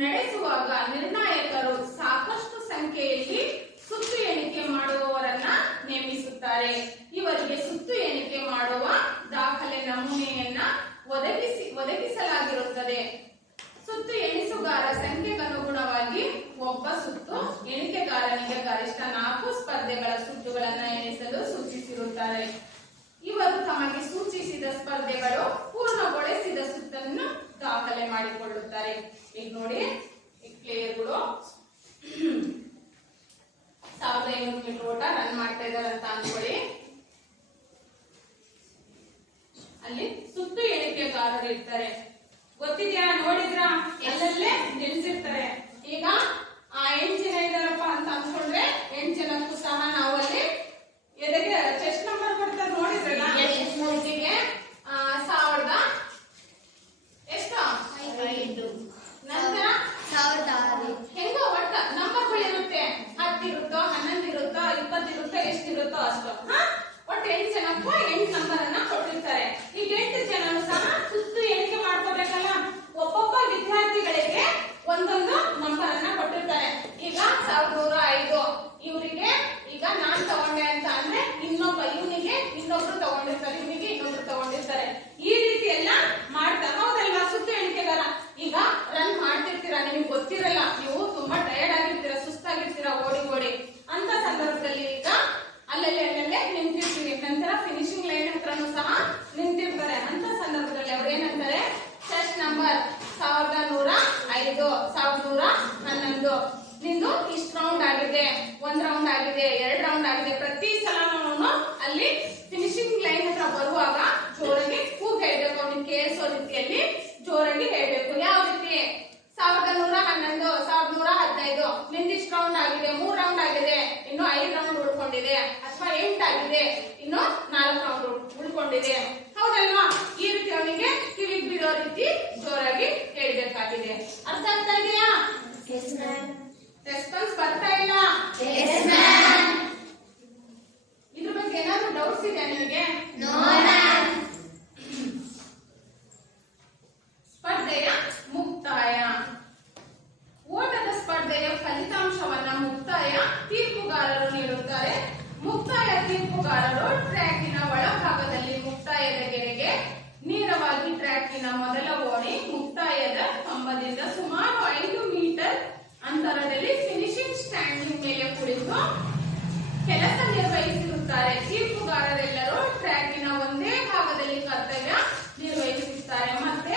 ನಡೆಸುವಾಗ ನಿರ್ಣಾಯಕರು ಸಾಕಷ್ಟು ಸಂಖ್ಯೆಯಲ್ಲಿ ಸುತ್ತು ಎಣಿಕೆ ಮಾಡುವವರನ್ನ ನೇಮಿಸುತ್ತಾರೆ. ಇವರಿಗೆ ಸುತ್ತು ಎಣಿಕೆ ಮಾಡುವ ದಾಖಲೆ ನಮೂನೆಯನ್ನ ಒದಗಿಸಲಾಗಿರುತ್ತದೆ. ಸುತ್ತು ಎಣಿಸುಗಾರ ಸಂಖ್ಯೆಗನುಗುಣವಾಗಿ ಒಬ್ಬ ಸುತ್ತು ಎಣಿಕೆಗಾರನಿಗೆ ಗರಿಷ್ಠ 4 ಸ್ಪರ್ಧೆಗಳ ಸುತ್ತುಗಳನ್ನ ಎಣಿಸಲು ಸೂಚಿಸಿರುತ್ತಾರೆ. ಇವರು ತಮಗೆ ಸೂಚಿಸಿದ ಸ್ಪರ್ಧೆಗಳು ಪೂರ್ಣಗೊಳಿಸಿದ ಸುತ್ತನ್ನು ದಾಖಲೆ ಮಾಡಿಕೊಳ್ಳುತ್ತಾರೆ. ಈಗ ನೋಡಿ, ಈ ಪ್ಲೇಯರ್ಗಳು 1500 ಮೀಟರ್ ಓಟ ರನ್ ಮಾಡ್ತಾ ಇದಾರೆ ಅಂತ ಅನ್ಕೊಳ್ಳಿ. ಅಲ್ಲಿ ಸುತ್ತು ಎಣಿಕೆಗಾರರು ಇರ್ತಾರೆ, ಗೊತ್ತಿದ್ಯಾ? ನೋಡಿದ್ರ? ಎಲ್ಲಲ್ಲೇ ನಿಲ್ಸಿರ್ತಾರೆ. ಈಗ ಆ 8 ಜನ ಇದಾರಪ್ಪ ಅಂತ ಅನ್ಕೊಂಡ್ರೆ 8 ಜನಕ್ಕೂ ಸಹ ನಾವು ಅಲ್ಲಿ ಎದೆಗೆ ಚೆಸ್ಟ್ ನಂಬರ್ ಕೊಡ್ತಾರೆ, ನೋಡಿದ್ರಲ್ಲ? ಮೂರ್ತಿಗೆ 1000 ಎಷ್ಟು? 5. ನಂತರ 1006. ಹೆಂಗೋ ಒಟ್ಟ ನಂಬರ್ಗಳು ಇರುತ್ತೆ, 10 ಇರುತ್ತೋ, 11 ಇರುತ್ತೋ, 20 ಇರುತ್ತೋ, ಎಷ್ಟಿರುತ್ತೋ ಅಷ್ಟು. ಒಟ್ಟು 8 ಜನಕ್ಕೂ 8 ನಂಬರ್ ಅನ್ನ ಕೊಟ್ಟಿರ್ತಾರೆ. ಈಗ 8 ಜನನು ಸಹ ಸುತ್ತು ಎಣಿಕೆ ಮಾಡ್ಕೋಬೇಕಲ್ಲ, ಒಬ್ಬೊಬ್ಬ ವಿದ್ಯಾರ್ಥಿಗಳಿಗೆ ಒಂದೊಂದು ನಂಬರ್ ಅನ್ನ ಕೊಟ್ಟಿರ್ತಾರೆ. ಈಗ 1105 ಇವರಿಗೆ, ಈಗ ನಾನ್ ತಗೊಂಡೆ ಅಂತ ಅಂದ್ರೆ ಇವನಿಗೆ ಇನ್ನೊಬ್ರು ತಗೊಂಡಿರ್ತಾರೆ, ಇವನಿಗೆ ಇನ್ನೊಬ್ರು ತಗೊಂಡಿರ್ತಾರೆ. ಈ ರೀತಿ ಎಲ್ಲ ಮಾಡ್ತಾ ಹೌದಲ್ವಾ ಸುತ್ತು ಎಣಿಕೆಗಾರ? ಈಗ ರನ್ ಮಾಡ್ತಿರ್ತೀರಾ, ನಿಮ್ಗೆ ಗೊತ್ತಿರಲ್ಲ, ನೀವು ತುಂಬಾ ಟಯರ್ಡ್ ಆಗಿರ್ತೀರಾ, ಸುಸ್ತಾಗಿರ್ತೀರಾ ಓಡಿ ಅಂತ ಸಂದರ್ಭದಲ್ಲಿ ಈಗ ಅಲ್ಲಲ್ಲೇ ನಿಂತಿರ್ತೀವಿ. ನಂತರ ಫಿನಿಶಿಂಗ್ ಲೈನ್ ಹತ್ರನೂ ಸಹ ನಿಂತಿರ್ತಾರೆ. ಅಂತ ಸಂದರ್ಭದಲ್ಲಿ ಅವ್ರು ಏನಂತಾರೆ, ಚೆಸ್ಟ್ ನಂಬರ್ 1105, 1111, ನಿಂದು ಇಷ್ಟು ರೌಂಡ್ ಆಗಿದೆ, 1 ರೌಂಡ್ ಆಗಿದೆ, 2 ರೌಂಡ್ ಆಗಿದೆ. ಪ್ರತಿ ಸಲ ನಾವು ಅಲ್ಲಿ ಫಿನಿಶಿಂಗ್ ಲೈನ್ ಹತ್ರ ಬರುವಾಗ ಜೋರಾಗಿ ಕೂಗ್ ಹೇಳ್ಬೇಕು, ಅವ್ನಿಗೆ ಕೇಳಿಸೋ ರೀತಿಯಲ್ಲಿ ಜೋರಾಗಿ ಹೇಳ್ಬೇಕು. ಯಾವ ರೀತಿ? 1111, 1115, ನಿಂದಿಷ್ಟು ರೌಂಡ್ ಆಗಿದೆ, 3 ರೌಂಡ್ ಆಗಿದೆ, ಇನ್ನು 5 ರೌಂಡ್ ಉಳ್ಕೊಂಡಿದೆ, ಅಥವಾ 8 ಆಗಿದೆ, ಇನ್ನು 4 ರೌಂಡ್ ಉಳ್ಕೊಂಡಿದೆ. ಹೌದಲ್ವಾ? ಈ ರೀತಿ ಅವನಿಗೆ ಕಿವಿಗೆ ಬಿಡೋ ರೀತಿ ಜೋರಾಗಿ ಹೇಳ್ಬೇಕಾಗಿದೆ. ಅರ್ಥ ಆಗ್ತಾ ಇದೆಯಾ? ರೆಸ್ಪಾನ್ಸ್ ಬರ್ತಾ ಇಲ್ಲ? ಇದ್ರ ಬಗ್ಗೆ ಏನಾದ್ರು ಡೌಟ್ಸ್ ಇದೆಯಾ ನಿಮಗೆ? ಸ್ಪರ್ಧೆಯ ಮುಕ್ತಾಯ. ಓಟದ ಸ್ಪರ್ಧೆಯ ಫಲಿತಾಂಶವನ್ನ ಮುಕ್ತಾಯ ತೀರ್ಪುಗಾರರು ನೀಡುತ್ತಾರೆ. ಮುಕ್ತಾಯ ತೀರ್ಪುಗಾರರು ಟ್ರ್ಯಾಕಿನ ಒಳಭಾಗದಲ್ಲಿ ಮುಕ್ತಾಯದ ಗೆರೆಗೆ ನೇರವಾಗಿ ಟ್ರ್ಯಾಕಿನ ಮೊದಲ ಓಣಿ ಮುಕ್ತಾಯದ ಕಂಬದಿಂದ ಸುಮಾರು 5 ಮೀಟರ್ ಅಂತರದಲ್ಲಿ ಫಿನಿಶಿಂಗ್ ಸ್ಟ್ಯಾಂಡಿಂಗ್ ಮೇಲೆ ಕುಳಿತು ಕೆಲಸ ನಿರ್ವಹಿಸಿರುತ್ತಾರೆ. ತೀರ್ಪುಗಾರರೆಲ್ಲರೂ ಟ್ರ್ಯಾಕಿನ ಒಂದೇ ಭಾಗದಲ್ಲಿ ಕರ್ತವ್ಯ ನಿರ್ವಹಿಸುತ್ತಾರೆ. ಮತ್ತೆ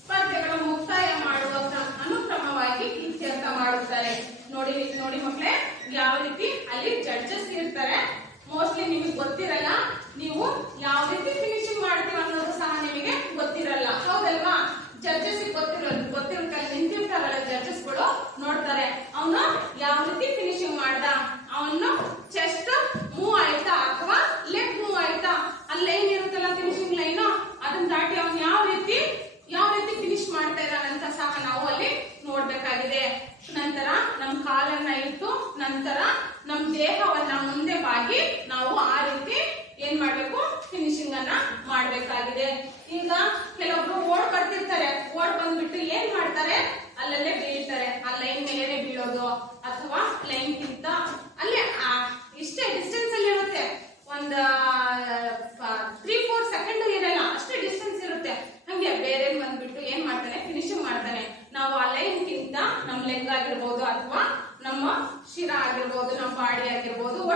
ಸ್ಪರ್ಧೆಗಳ ಮುಕ್ತಾಯ ಮಾಡುವ ಅನುಕ್ರಮವಾಗಿ ಇತ್ಯರ್ಥ ಮಾಡುತ್ತಾರೆ. ನೋಡಿ ಮಕ್ಕಳೇ, ಯಾವ ರೀತಿ ಅಲ್ಲಿ ಜಡ್ಜಸ್ ಇರ್ತಾರೆ. ಮೋಸ್ಟ್ಲಿ ನಿಮಗೆ ಗೊತ್ತಿರಲ್ಲ, ನೀವು ಯಾವ ರೀತಿ ಫಿನಿಶಿಂಗ್ ಮಾಡ್ತೀವಿ ಅನ್ನೋದು ಸಹ ನಿಮಗೆ ಗೊತ್ತಿರಲ್ಲ. ಹೌದಲ್ವಾ? ಜಡ್ಜಸ್ ನಿಂತಿರ್ತಾರಲ್ಲ ಜಡ್ಜಸ್ಗಳು, ನೋಡ್ತಾರೆ ಅವನು ಯಾವ ರೀತಿ ಫಿನಿಶಿಂಗ್ ಮಾಡ್ದ, ಅವನು ಚೆಸ್ಟ್ ಮೂವ್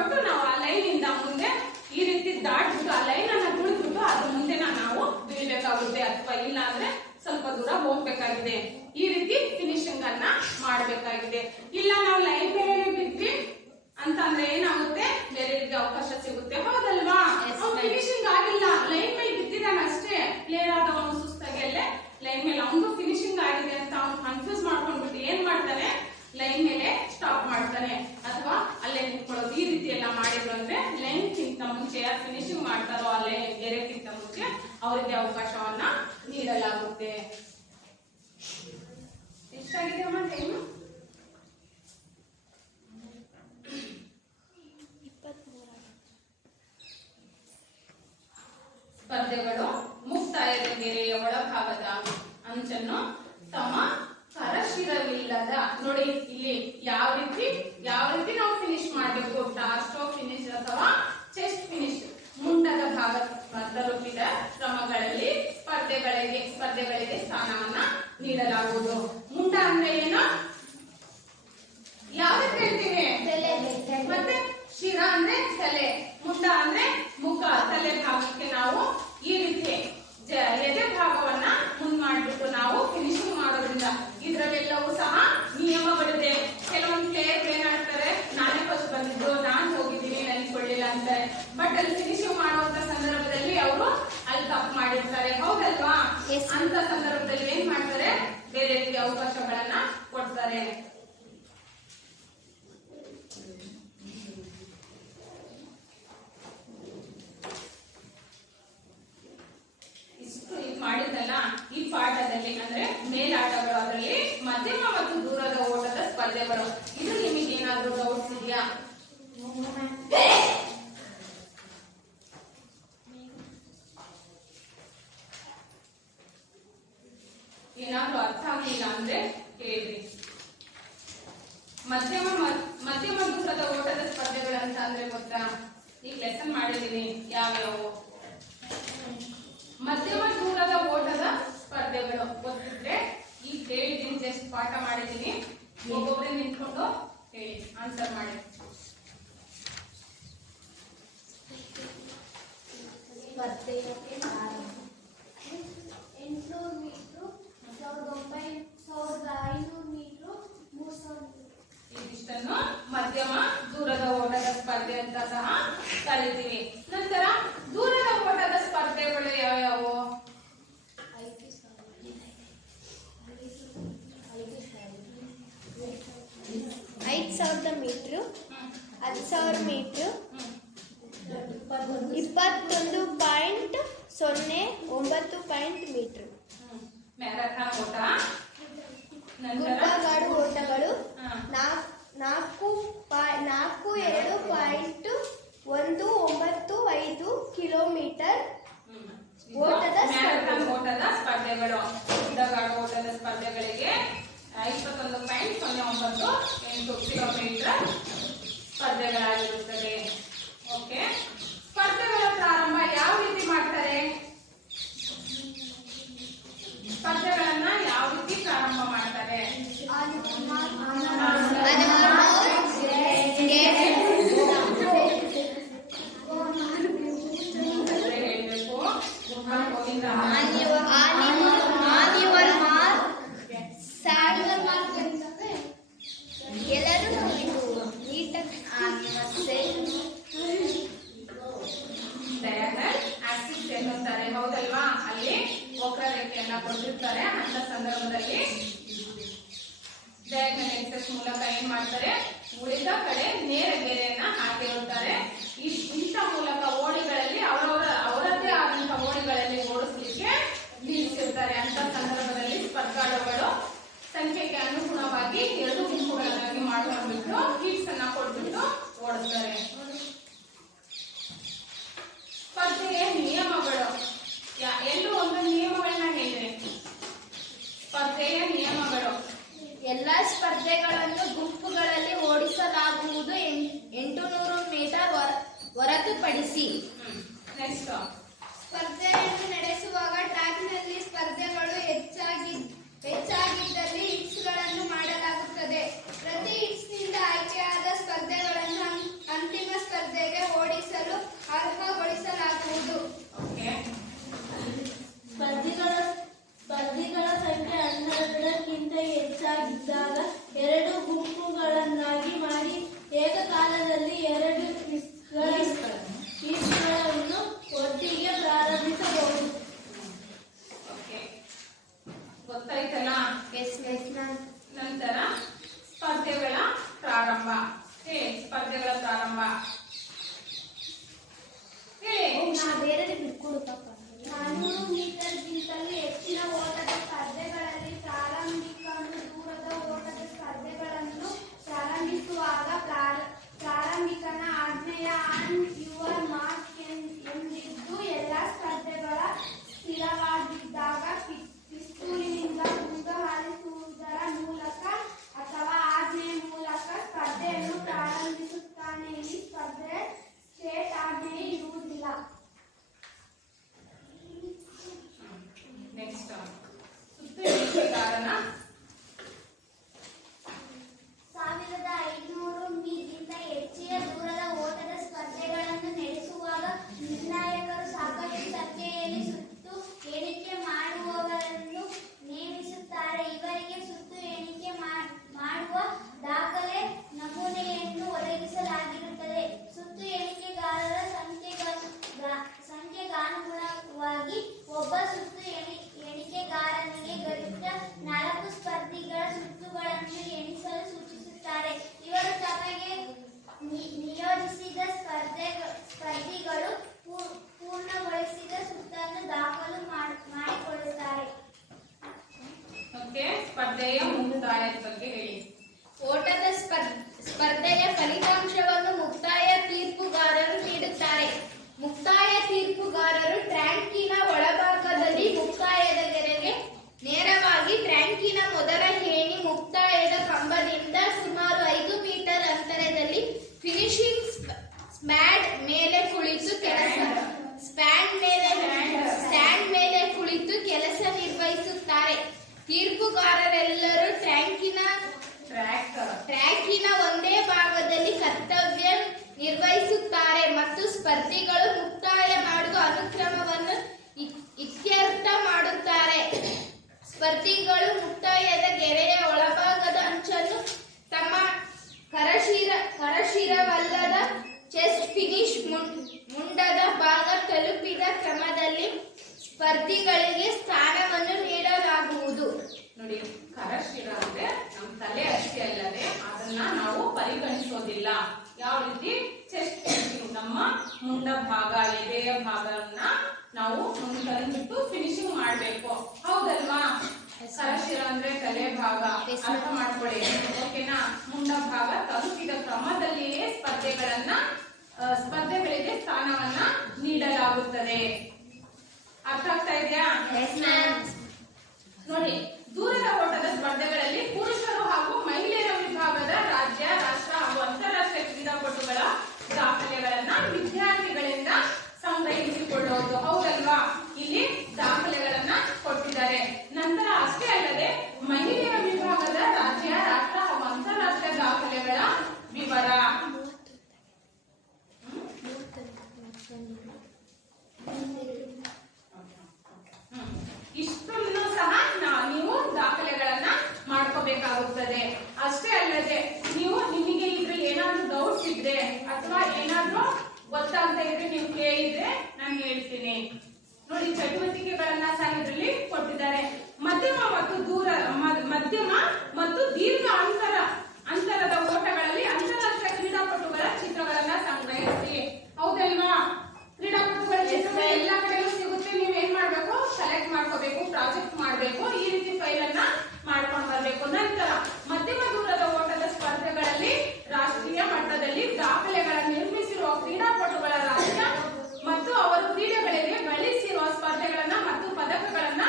ಕೊಟ್ಟು ನಾವು ಆ ಲೈನ್ ಇಂದ ಮುಂದೆ ಈ ರೀತಿ ದಾಟ್ಬಿಟ್ಟು ಆ ಲೈನ್ ಅನ್ನ ತುಳಿದ್ಬಿಟ್ಟು ಅದ್ರ ಮುಂದೆ ನಾವು ಬೀಳ್ಬೇಕಾಗುತ್ತೆ, ಅಥವಾ ಇಲ್ಲ ಅಂದ್ರೆ ಸ್ವಲ್ಪ ದೂರ ಹೋಗ್ಬೇಕಾಗಿದೆ. ಈ ರೀತಿ ಫಿನಿಶಿಂಗ್ ಅನ್ನ ಮಾಡಬೇಕಾಗಿದೆ. ಇಲ್ಲ ನಾವು ಲೈನ್ ಮೇಲೆ ಬಿದ್ವಿ ಅಂತಂದ್ರೆ ಏನಾಗುತ್ತೆ, ಬೇರೆಯವರಿಗೆ ಅವಕಾಶ ಸಿಗುತ್ತೆ. ಹೌದಲ್ವಾ? ಫಿನಿಶಿಂಗ್ ಆಗಿಲ್ಲ, ಲೈನ್ ಮೇಲೆ ಬಿದ್ದಿದ್ದಾನೆ ಅಷ್ಟೇ, ಪ್ಲೇಯರ್ ಆದವನು ಸುಸ್ತಾಗಿ ಅಲ್ಲೇ ಲೈನ್ ಮೇಲೆ ಅವನು ಫಿನಿಶಿಂಗ್ ಆಗಿದೆ ಅಂತ ಅವನು ಕನ್ಫ್ಯೂಸ್ ಮಾಡ್ಕೊಂಡ್ಬಿಟ್ಟು ಏನ್ ಮಾಡ್ತಾನೆ, ಲೈನ್ ಮೇಲೆ ಸ್ಟಾಪ್ ಮಾಡ್ತಾನೆ ಅಥವಾ ಅಲ್ಲೇ ನಿಂತ್ಕೊಳ್ಳೋದು. ಈ ರೀತಿ ಎಲ್ಲ ಮಾಡಿದ್ರು ಅಂದ್ರೆ ಲೈನ್ ಗಿಂತ ಮುಂಚೆ ಯಾರು ಫಿನಿಶಿಂಗ್ ಮಾಡ್ತಾರೋ ಆ ಲೈನ್ ಗೆರೆಗಿಂತ ಮುಂಚೆ ಅವರಿಗೆ ಅವಕಾಶವನ್ನ ನೀಡಲಾಗುತ್ತೆ. ಎಷ್ಟಾಗಿದೆ ಅಮ್ಮ ಟೈಮ್? ಸ್ಪರ್ಧೆಗಳು ಮುಕ್ತಾಯದ ಗೆರೆಯ ಒಳಭಾಗದ ಅಂಚನ್ನು ತಮ್ಮ ಕರಶಿರವಿಲ್ಲದ, ನೋಡಿ ಇಲ್ಲಿ ಯಾವ ರೀತಿ ನಾವು ಫಿನಿಶ್ ಮಾಡಬೇಕು, ಟಾರ್ ಸ್ಟ್ರೋಕ್ ಫಿನಿಶ್ ಅಥವಾ ಚೆಸ್ಟ್ ಫಿನಿಶ್, ಮುಂಡದ ಭಾಗ ತಲುಪಿದ ಕ್ರಮಗಳಲ್ಲಿ ಸ್ಪರ್ಧೆಗಳಿಗೆ ಸ್ಥಾನವನ್ನ ನೀಡಲಾಗುವುದು. ಮುಂಡ ಅಂದ್ರೆ ಏನು? ಯಾವ್ದು ಹೇಳ್ತೀವಿ? ಮತ್ತೆ ಶಿರ ಅಂದ್ರೆ ತಲೆ, ಮುಂಡ ಅಂದ್ರೆ ಮುಖ, ತಲೆ ಭಾಗಕ್ಕೆ ನಾವು ಈ ರೀತಿ ಎದೆ ಭಾಗವನ್ನ ಮುಂದ್ ಮಾಡ್ಬಿಟ್ಟು ನಾವು ಫಿನಿಶಿಂಗ್ ಮಾಡೋದ್ರಿಂದ ಇದ್ರಲ್ಲೆಲ್ಲವೂ ಸಹ ನಿಯಮಗಳಿದೆ. ಕೆಲವೊಂದು ಪ್ಲೇಯರ್ ಏನಾಡ್ತಾರೆ, ನಾನೇ ಫಸ್ಟ್ ಬಂದಿದ್ದು, ನಾನ್ ಹೋಗಿದ್ದೀನಿ, ನನಗೆ ಕೊಡ್ಲಿಲ್ಲ ಅಂತಾರೆ. ಬಟ್ ಅಲ್ಲಿ ಫಿನಿಶಿಂಗ್ ಮಾಡುವಂತ ಸಂದರ್ಭದಲ್ಲಿ ಅವರು ಅಲ್ಲಿ ತಪ್ಪು ಮಾಡಿರ್ತಾರೆ. ಹೌದಲ್ವಾ? ಅಂತ ಸಂದರ್ಭದಲ್ಲಿ ಏನ್ ಮಾಡ್ತಾರೆ, ಬೇರೆ ರೀತಿಯ ಅವಕಾಶಗಳನ್ನ ಕೊಡ್ತಾರೆ. ಮಾಡಿದ್ನಲ್ಲ ಈ ಪಾಠದಲ್ಲಿ ಅಂದ್ರೆ ಮೇಲಾಟಗಳು, ಅದರಲ್ಲಿ ಮಧ್ಯಮ ಮತ್ತು ದೂರದ ಓಟದ ಸ್ಪರ್ಧೆಗಳು. ಇದು ನಿಮಗೆ ಏನಾದ್ರೂ ಡೌಟ್ಸ್ ಇದೆಯಾ? ಏನಾದ್ರೂ ಅರ್ಥ ಆಗ್ಲಿಲ್ಲ ಅಂದ್ರೆ ಹೇಳ್ರಿ. ಮಧ್ಯಮ ದೂರದ ಓಟದ ಸ್ಪರ್ಧೆಗಳಂತ ಅಂದ್ರೆ ಗೊತ್ತಾ? ಈಗ ಲೆಸನ್ ಮಾಡಿದೀನಿ ಯಾವ್ಯಾವು. ಮಧ್ಯಮ ದೂರದ ಓಟದ ಸ್ಪರ್ಧೆಗಳು ಗೊತ್ತಿದ್ರೆ ಈಗ ಹೇಳಿದ್ದೀನಿ, ಜಸ್ಟ್ ಪಾಠ ಮಾಡಿದ್ದೀನಿ, ಒಬ್ಬೊಬ್ಬರೇ ನಿಂತ್ಕೊಂಡು ಹೇಳಿ, ಆನ್ಸರ್ ಮಾಡಿ. ಸ್ಪರ್ಧೆ 800 ಮೀಟರ್, 1500 ಮೀಟರ್, 3000 ಇದಿಷ್ಟನ್ನು ಮಧ್ಯಮ ದೂರದ ಓಟದ ಸ್ಪರ್ಧೆ ಅಂತ ಸಹ ಕರಿತೀವಿ. ನಂತರ ದೂರದ ಓಟದ ಸ್ಪರ್ಧೆಗಳು ಯಾವ್ಯಾವು? 5000 ಮೀಟರ್, 10,000 ಮೀಟರ್, 21.09 ಮೀಟರ್. ಮ್ಯಾರಥಾನ್ ಓಟ. ಗುಡ್ಡಗಾಡು ಓಟಗಳು 4.2.195 ಕಿಲೋಮೀಟರ್ ಓಟದ ಸ್ಪರ್ಧೆಗಳು. ಗುಡ್ಡಗಾಡು ಓಟದ ಸ್ಪರ್ಧೆಗಳಿಗೆ 21.098 ಕಿಲೋಮೀಟರ್ ಸ್ಪರ್ಧೆಗಳಾಗಿರುತ್ತದೆ. ಓಕೆ, ಸ್ಪರ್ಧೆಗಳ ಪ್ರಾರಂಭ ಯಾವ ರೀತಿ ಮಾಡ್ತಾರೆ? ಸ್ಪರ್ಧೆಗಳನ್ನ ಯಾವ ರೀತಿ ಪ್ರಾರಂಭ ಮಾಡ್ತಾರೆ? ಹೇಳ್ಬೇಕು. ಎನ್ನುತ್ತಾರೆ. ಹೌದಲ್ವಾ? ಅಲ್ಲಿ ವಕ್ರರೇಖೆಯನ್ನ ಕೊಟ್ಟಿರ್ತಾರೆ. ಅಂತ ಸಂದರ್ಭದಲ್ಲಿ ಡಯಾಗ್ನಲ್ ಎಕ್ಸಸ್ ಮೂಲಕ ಏನ್ ಮಾಡ್ತಾರೆ, ಉಳಿದ ಕಡೆ ನೇರ ಗೆರೆಯನ್ನ ಹಾಕಿರುತ್ತಾರೆ. ಇಂಥ ಮೂಲಕ ಓಣಿಗಳಲ್ಲಿ ಅವರದ್ದೇ ಆದಂತಹ ಓಣಿಗಳಲ್ಲಿ ಓಡಿಸ್ಲಿಕ್ಕೆ ನಿಲ್ಲಿಸಿರ್ತಾರೆ. ಅಂತ ಸಂದರ್ಭದಲ್ಲಿ ಸ್ಪರ್ಧಾಳುಗಳು ಸಂಖ್ಯೆಗೆ ಅನುಗುಣವಾಗಿ 2 ಗುಂಪುಗಳನ್ನಾಗಿ ಮಾಡ್ಕೊಂಡ್ಬಿಟ್ಟು ಹೀಟ್ಸ್ ಅನ್ನ ಕೊಟ್ಬಿಟ್ಟು ಓಡಿಸ್ತಾರೆ. ಸ್ಪರ್ಧೆಯ ನಿಯಮಗಳು ಎಲ್ಲರೂ ಒಂದು ನಿಯಮಗಳನ್ನ ಹೇಳಿದ್ರೆ, ಸ್ಪರ್ಧೆಯ ನಿಯಮಗಳು. ಎಲ್ಲಾ ಸ್ಪರ್ಧೆಗಳನ್ನು ಗುಂಪುಗಳಲ್ಲಿ ಓಡಿಸಲಾಗುವುದು 800 ಮೀಟರ್ ಹೊರತುಪಡಿಸಿ. ನೆಕ್ಸ್ಟ್, ಸ್ಪರ್ಧೆಯನ್ನು ನಡೆಸುವಾಗ ಟ್ರ್ಯಾಕ್ನಲ್ಲಿ ಸ್ಪರ್ಧೆಗಳು ಹೆಚ್ಚಾಗಿದ್ದಲ್ಲಿ ಹಿಟ್ಸ್ಗಳನ್ನು ಮಾಡಲಾಗುತ್ತದೆ. ಪ್ರತಿ ಹಿಟ್ಸ್ನಿಂದ ಆಯ್ಕೆಯಾದ ಸ್ಪರ್ಧೆಗಳನ್ನು ಅಂತಿಮ ಸ್ಪರ್ಧಿಗಳು ಮುಕ್ತಾಯ ಮಾಡುವ ಅನುಕ್ರಮವನ್ನು ಇತ್ಯರ್ಥ ಮಾಡುತ್ತಾರೆ. ಸ್ಪರ್ಧಿಗಳು ಮುಕ್ತಾಯದ ಗೆರೆಯ ಒಳಭಾಗದ ಅಂಚನ್ನು ತಮ್ಮ ಕರಶಿರವಲ್ಲದ ಚೆಸ್ಟ್ ಫಿನಿಶ್ ಮುಂಡದ ಭಾಗ ತಲುಪಿದ ಕ್ರಮದಲ್ಲಿ ಸ್ಪರ್ಧಿಗಳಿಗೆ ಸ್ಥಾನವನ್ನು ನೀಡಲಾಗುವುದು. ನೋಡಿ, ಕರಶಿರ ಅಂದ್ರೆ ನಮ್ಮ ತಲೆ ಅಷ್ಟೇ ಅಲ್ಲದೆ ಅದನ್ನ ನಾವು ಪರಿಗಣಿಸೋದಿಲ್ಲ. ಯಾವ ರೀತಿ ಚೆಸ್ಟ್ ನಮ್ಮ ಮುಂಡ ಭಾಗ, ಎದೆಯ ಭಾಗವನ್ನ ನಾವು ತಂದ್ಬಿಟ್ಟು ಫಿನಿಶಿಂಗ್ ಮಾಡ್ಬೇಕು, ಹೌದಲ್ವಾ? ಕರಶಿರ ಅಂದ್ರೆ ತಲೆ ಭಾಗ, ಅರ್ಥ ಮಾಡ್ಕೊಳ್ಳಿ, ಓಕೆನಾ? ಮುಂಡ ಭಾಗ ತಲುಪಿದ ಕ್ರಮದಲ್ಲಿಯೇ ಸ್ಪರ್ಧೆಗಳಿಗೆ ಸ್ಥಾನವನ್ನ ನೀಡಲಾಗುತ್ತದೆ. ಅರ್ಥ ಆಗ್ತಾ ಇದೆಯಾ? ನೋಡಿ, ದೂರದ ಓಟದ ಸ್ಪರ್ಧೆಗಳಲ್ಲಿ ಪುರುಷರು ಹಾಗೂ ಮಹಿಳೆಯರ ವಿಭಾಗದ ರಾಜ್ಯ, ರಾಷ್ಟ್ರ ಹಾಗೂ ಅಂತಾರಾಷ್ಟ್ರೀಯ ಕ್ರೀಡಾಪಟುಗಳ ದಾಖಲೆಗಳನ್ನ ವಿದ್ಯಾರ್ಥಿಗಳಿಂದ ಸಂಗ್ರಹಿಸಿಕೊಳ್ಳುವುದು, ಹೌದಲ್ವಾ? ಇಲ್ಲಿ ದಾಖಲೆಗಳನ್ನ ಕೊಟ್ಟಿದ್ದಾರೆ. ನಂತರ ಅಷ್ಟೇ ಅಲ್ಲದೆ ಮಹಿಳೆಯರ ವಿಭಾಗದ ರಾಜ್ಯ, ರಾಷ್ಟ್ರ ಹಾಗೂ ಅಂತಾರಾಷ್ಟ್ರೀಯ ದಾಖಲೆಗಳ ವಿವರ ಇಷ್ಟನ್ನು ಸಹ ನೀವು ದಾಖಲೆಗಳನ್ನ ಮಾಡ್ಕೋಬೇಕಾಗುತ್ತದೆ. ಅಷ್ಟೇ ಅಲ್ಲದೆ ನಿಮಗೆ ಇದ್ರಲ್ಲಿ ಏನಾದ್ರೂ ಡೌಟ್ಸ್ ಇದ್ರೆ ಅಥವಾ ಏನಾದ್ರೂ ಗೊತ್ತಾಗದೇ ಇದ್ರೆ ನೀವು ಕೇಳಿದ್ರೆ ನಾನು ಹೇಳ್ತೀನಿ. ನೋಡಿ, ಚಟುವಟಿಕೆಗಳನ್ನ ಸಹ ಇದರಲ್ಲಿ ಕೊಟ್ಟಿದ್ದಾರೆ. ಮಧ್ಯಮ ಮತ್ತು ದೀರ್ಘ ಅಂತರದ ಓಟಗಳಲ್ಲಿ ಅಂತಾರಾಷ್ಟ್ರೀಯ ಕ್ರೀಡಾಪಟುಗಳ ಚಿತ್ರಗಳನ್ನ ಸಂಗ್ರಹಿಸಿ, ಹೌದಲ್ವಾ? ಕ್ರೀಡಾಪಟುಗಳ ಚಿತ್ರ ಎಲ್ಲಾ ಕಡೆಯೂ ಸಿಗುತ್ತೆ. ನೀವು ಏನ್ ಮಾಡ್ಬೇಕು? ಸೆಲೆಕ್ಟ್ ಮಾಡ್ಕೋಬೇಕು, ಪ್ರಾಜೆಕ್ಟ್ ಮಾಡ್ಬೇಕು, ಈ ರೀತಿ ಫೈಲ್ ಅನ್ನ ಮಾಡ್ಕೊಂಡು ಬರ್ಬೇಕು. ನಂತರ ಮಧ್ಯಮ ದೂರದ ಓಟದ ಸ್ಪರ್ಧೆಗಳಲ್ಲಿ ರಾಷ್ಟ್ರೀಯ ಮಟ್ಟದಲ್ಲಿ ದಾಖಲೆಗಳನ್ನು ನಿರ್ಮಿಸಿರುವ ಕ್ರೀಡಾಪಟುಗಳ ರಾಜ್ಯ ಮತ್ತು ಅವರು ಕ್ರೀಡೆಗಳಿಗೆ ಗಳಿಸಿರುವ ಸ್ಪರ್ಧೆಗಳನ್ನ ಮತ್ತು ಪದಕಗಳನ್ನ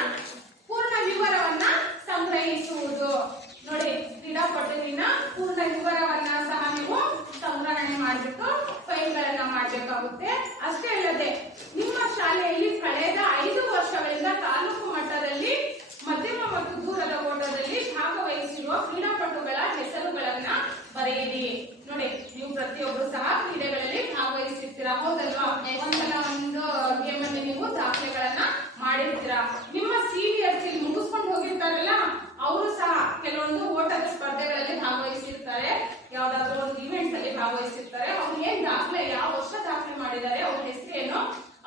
ಪೂರ್ಣ ವಿವರವನ್ನ ಸಂಗ್ರಹಿಸುವುದು. ನೋಡಿ, ಕ್ರೀಡಾಪಟುವಿನ ಪೂರ್ಣ ವಿವರವನ್ನ ಸಹ ನೀವು ಸಂಗ್ರಹಣೆ ಮಾಡಿಬಿಟ್ಟು ಫೈಲ್ಗಳನ್ನ ಮಾಡಬೇಕಾಗುತ್ತೆ. ಅಷ್ಟೇ ಅಲ್ಲದೆ ನಿಮ್ಮ ಶಾಲೆಯಲ್ಲಿ ಕಳೆದ 5 ವರ್ಷಗಳಿಂದ ತಾಲೂಕು ಮಟ್ಟದಲ್ಲಿ ಮಧ್ಯಮ ಮತ್ತು ದೂರದ ಓಟದಲ್ಲಿ ಭಾಗವಹಿಸಿರುವ ಕ್ರೀಡಾಪಟುಗಳ ಹೆಸರುಗಳನ್ನ ಬರೆಯಿರಿ. ನೋಡಿ, ನೀವು ಪ್ರತಿಯೊಬ್ಬರು ಸಹ ಕ್ರೀಡೆಗಳಲ್ಲಿ ಭಾಗವಹಿಸಿರ್ತೀರಾ, ಹೌದಲ್ವಾ? ಒಂದಲ್ಲ ಒಂದು ಗೇಮ್ ಅಲ್ಲಿ ನೀವು ದಾಖಲೆಗಳನ್ನ ಮಾಡಿರ್ತೀರಾ. ನಿಮ್ಮ ಸೀನಿಯರ್ಸ್ ಇಲ್ಲಿ ಮುಗಿಸ್ಕೊಂಡು ಹೋಗಿರ್ತಾರಲ್ಲ, ಅವರು ಸಹ ಕೆಲವೊಂದು ಓಟದ ಸ್ಪರ್ಧೆಗಳಲ್ಲಿ ಭಾಗವಹಿಸಿರ್ತಾರೆ, ಯಾವ್ದಾದ್ರು ಒಂದು ಇವೆಂಟ್ಸ್ ಅಲ್ಲಿ ಭಾಗವಹಿಸಿರ್ತಾರೆ. ಅವ್ರು ಏನ್ ದಾಖಲೆ, ಯಾವ ವರ್ಷ ದಾಖಲೆ ಮಾಡಿದ್ದಾರೆ, ಅವ್ರ ಹೆಸರೇನು,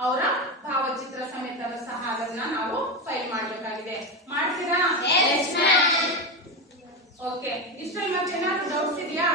ಅವರ ಭಾವಚಿತ್ರ ಸಮೇತ ಸಹ ಅದನ್ನ ನಾವು ಫೈಲ್ ಮಾಡಬೇಕಾಗಿದೆ. ಮಾಡ್ತೀರಾ? ಓಕೆ. ಇಷ್ಟರಲ್ಲಿ ಮತ್ತೆ ಏನಾದ್ರು ಡೌಟ್ಸ್ ಇದೆಯಾ?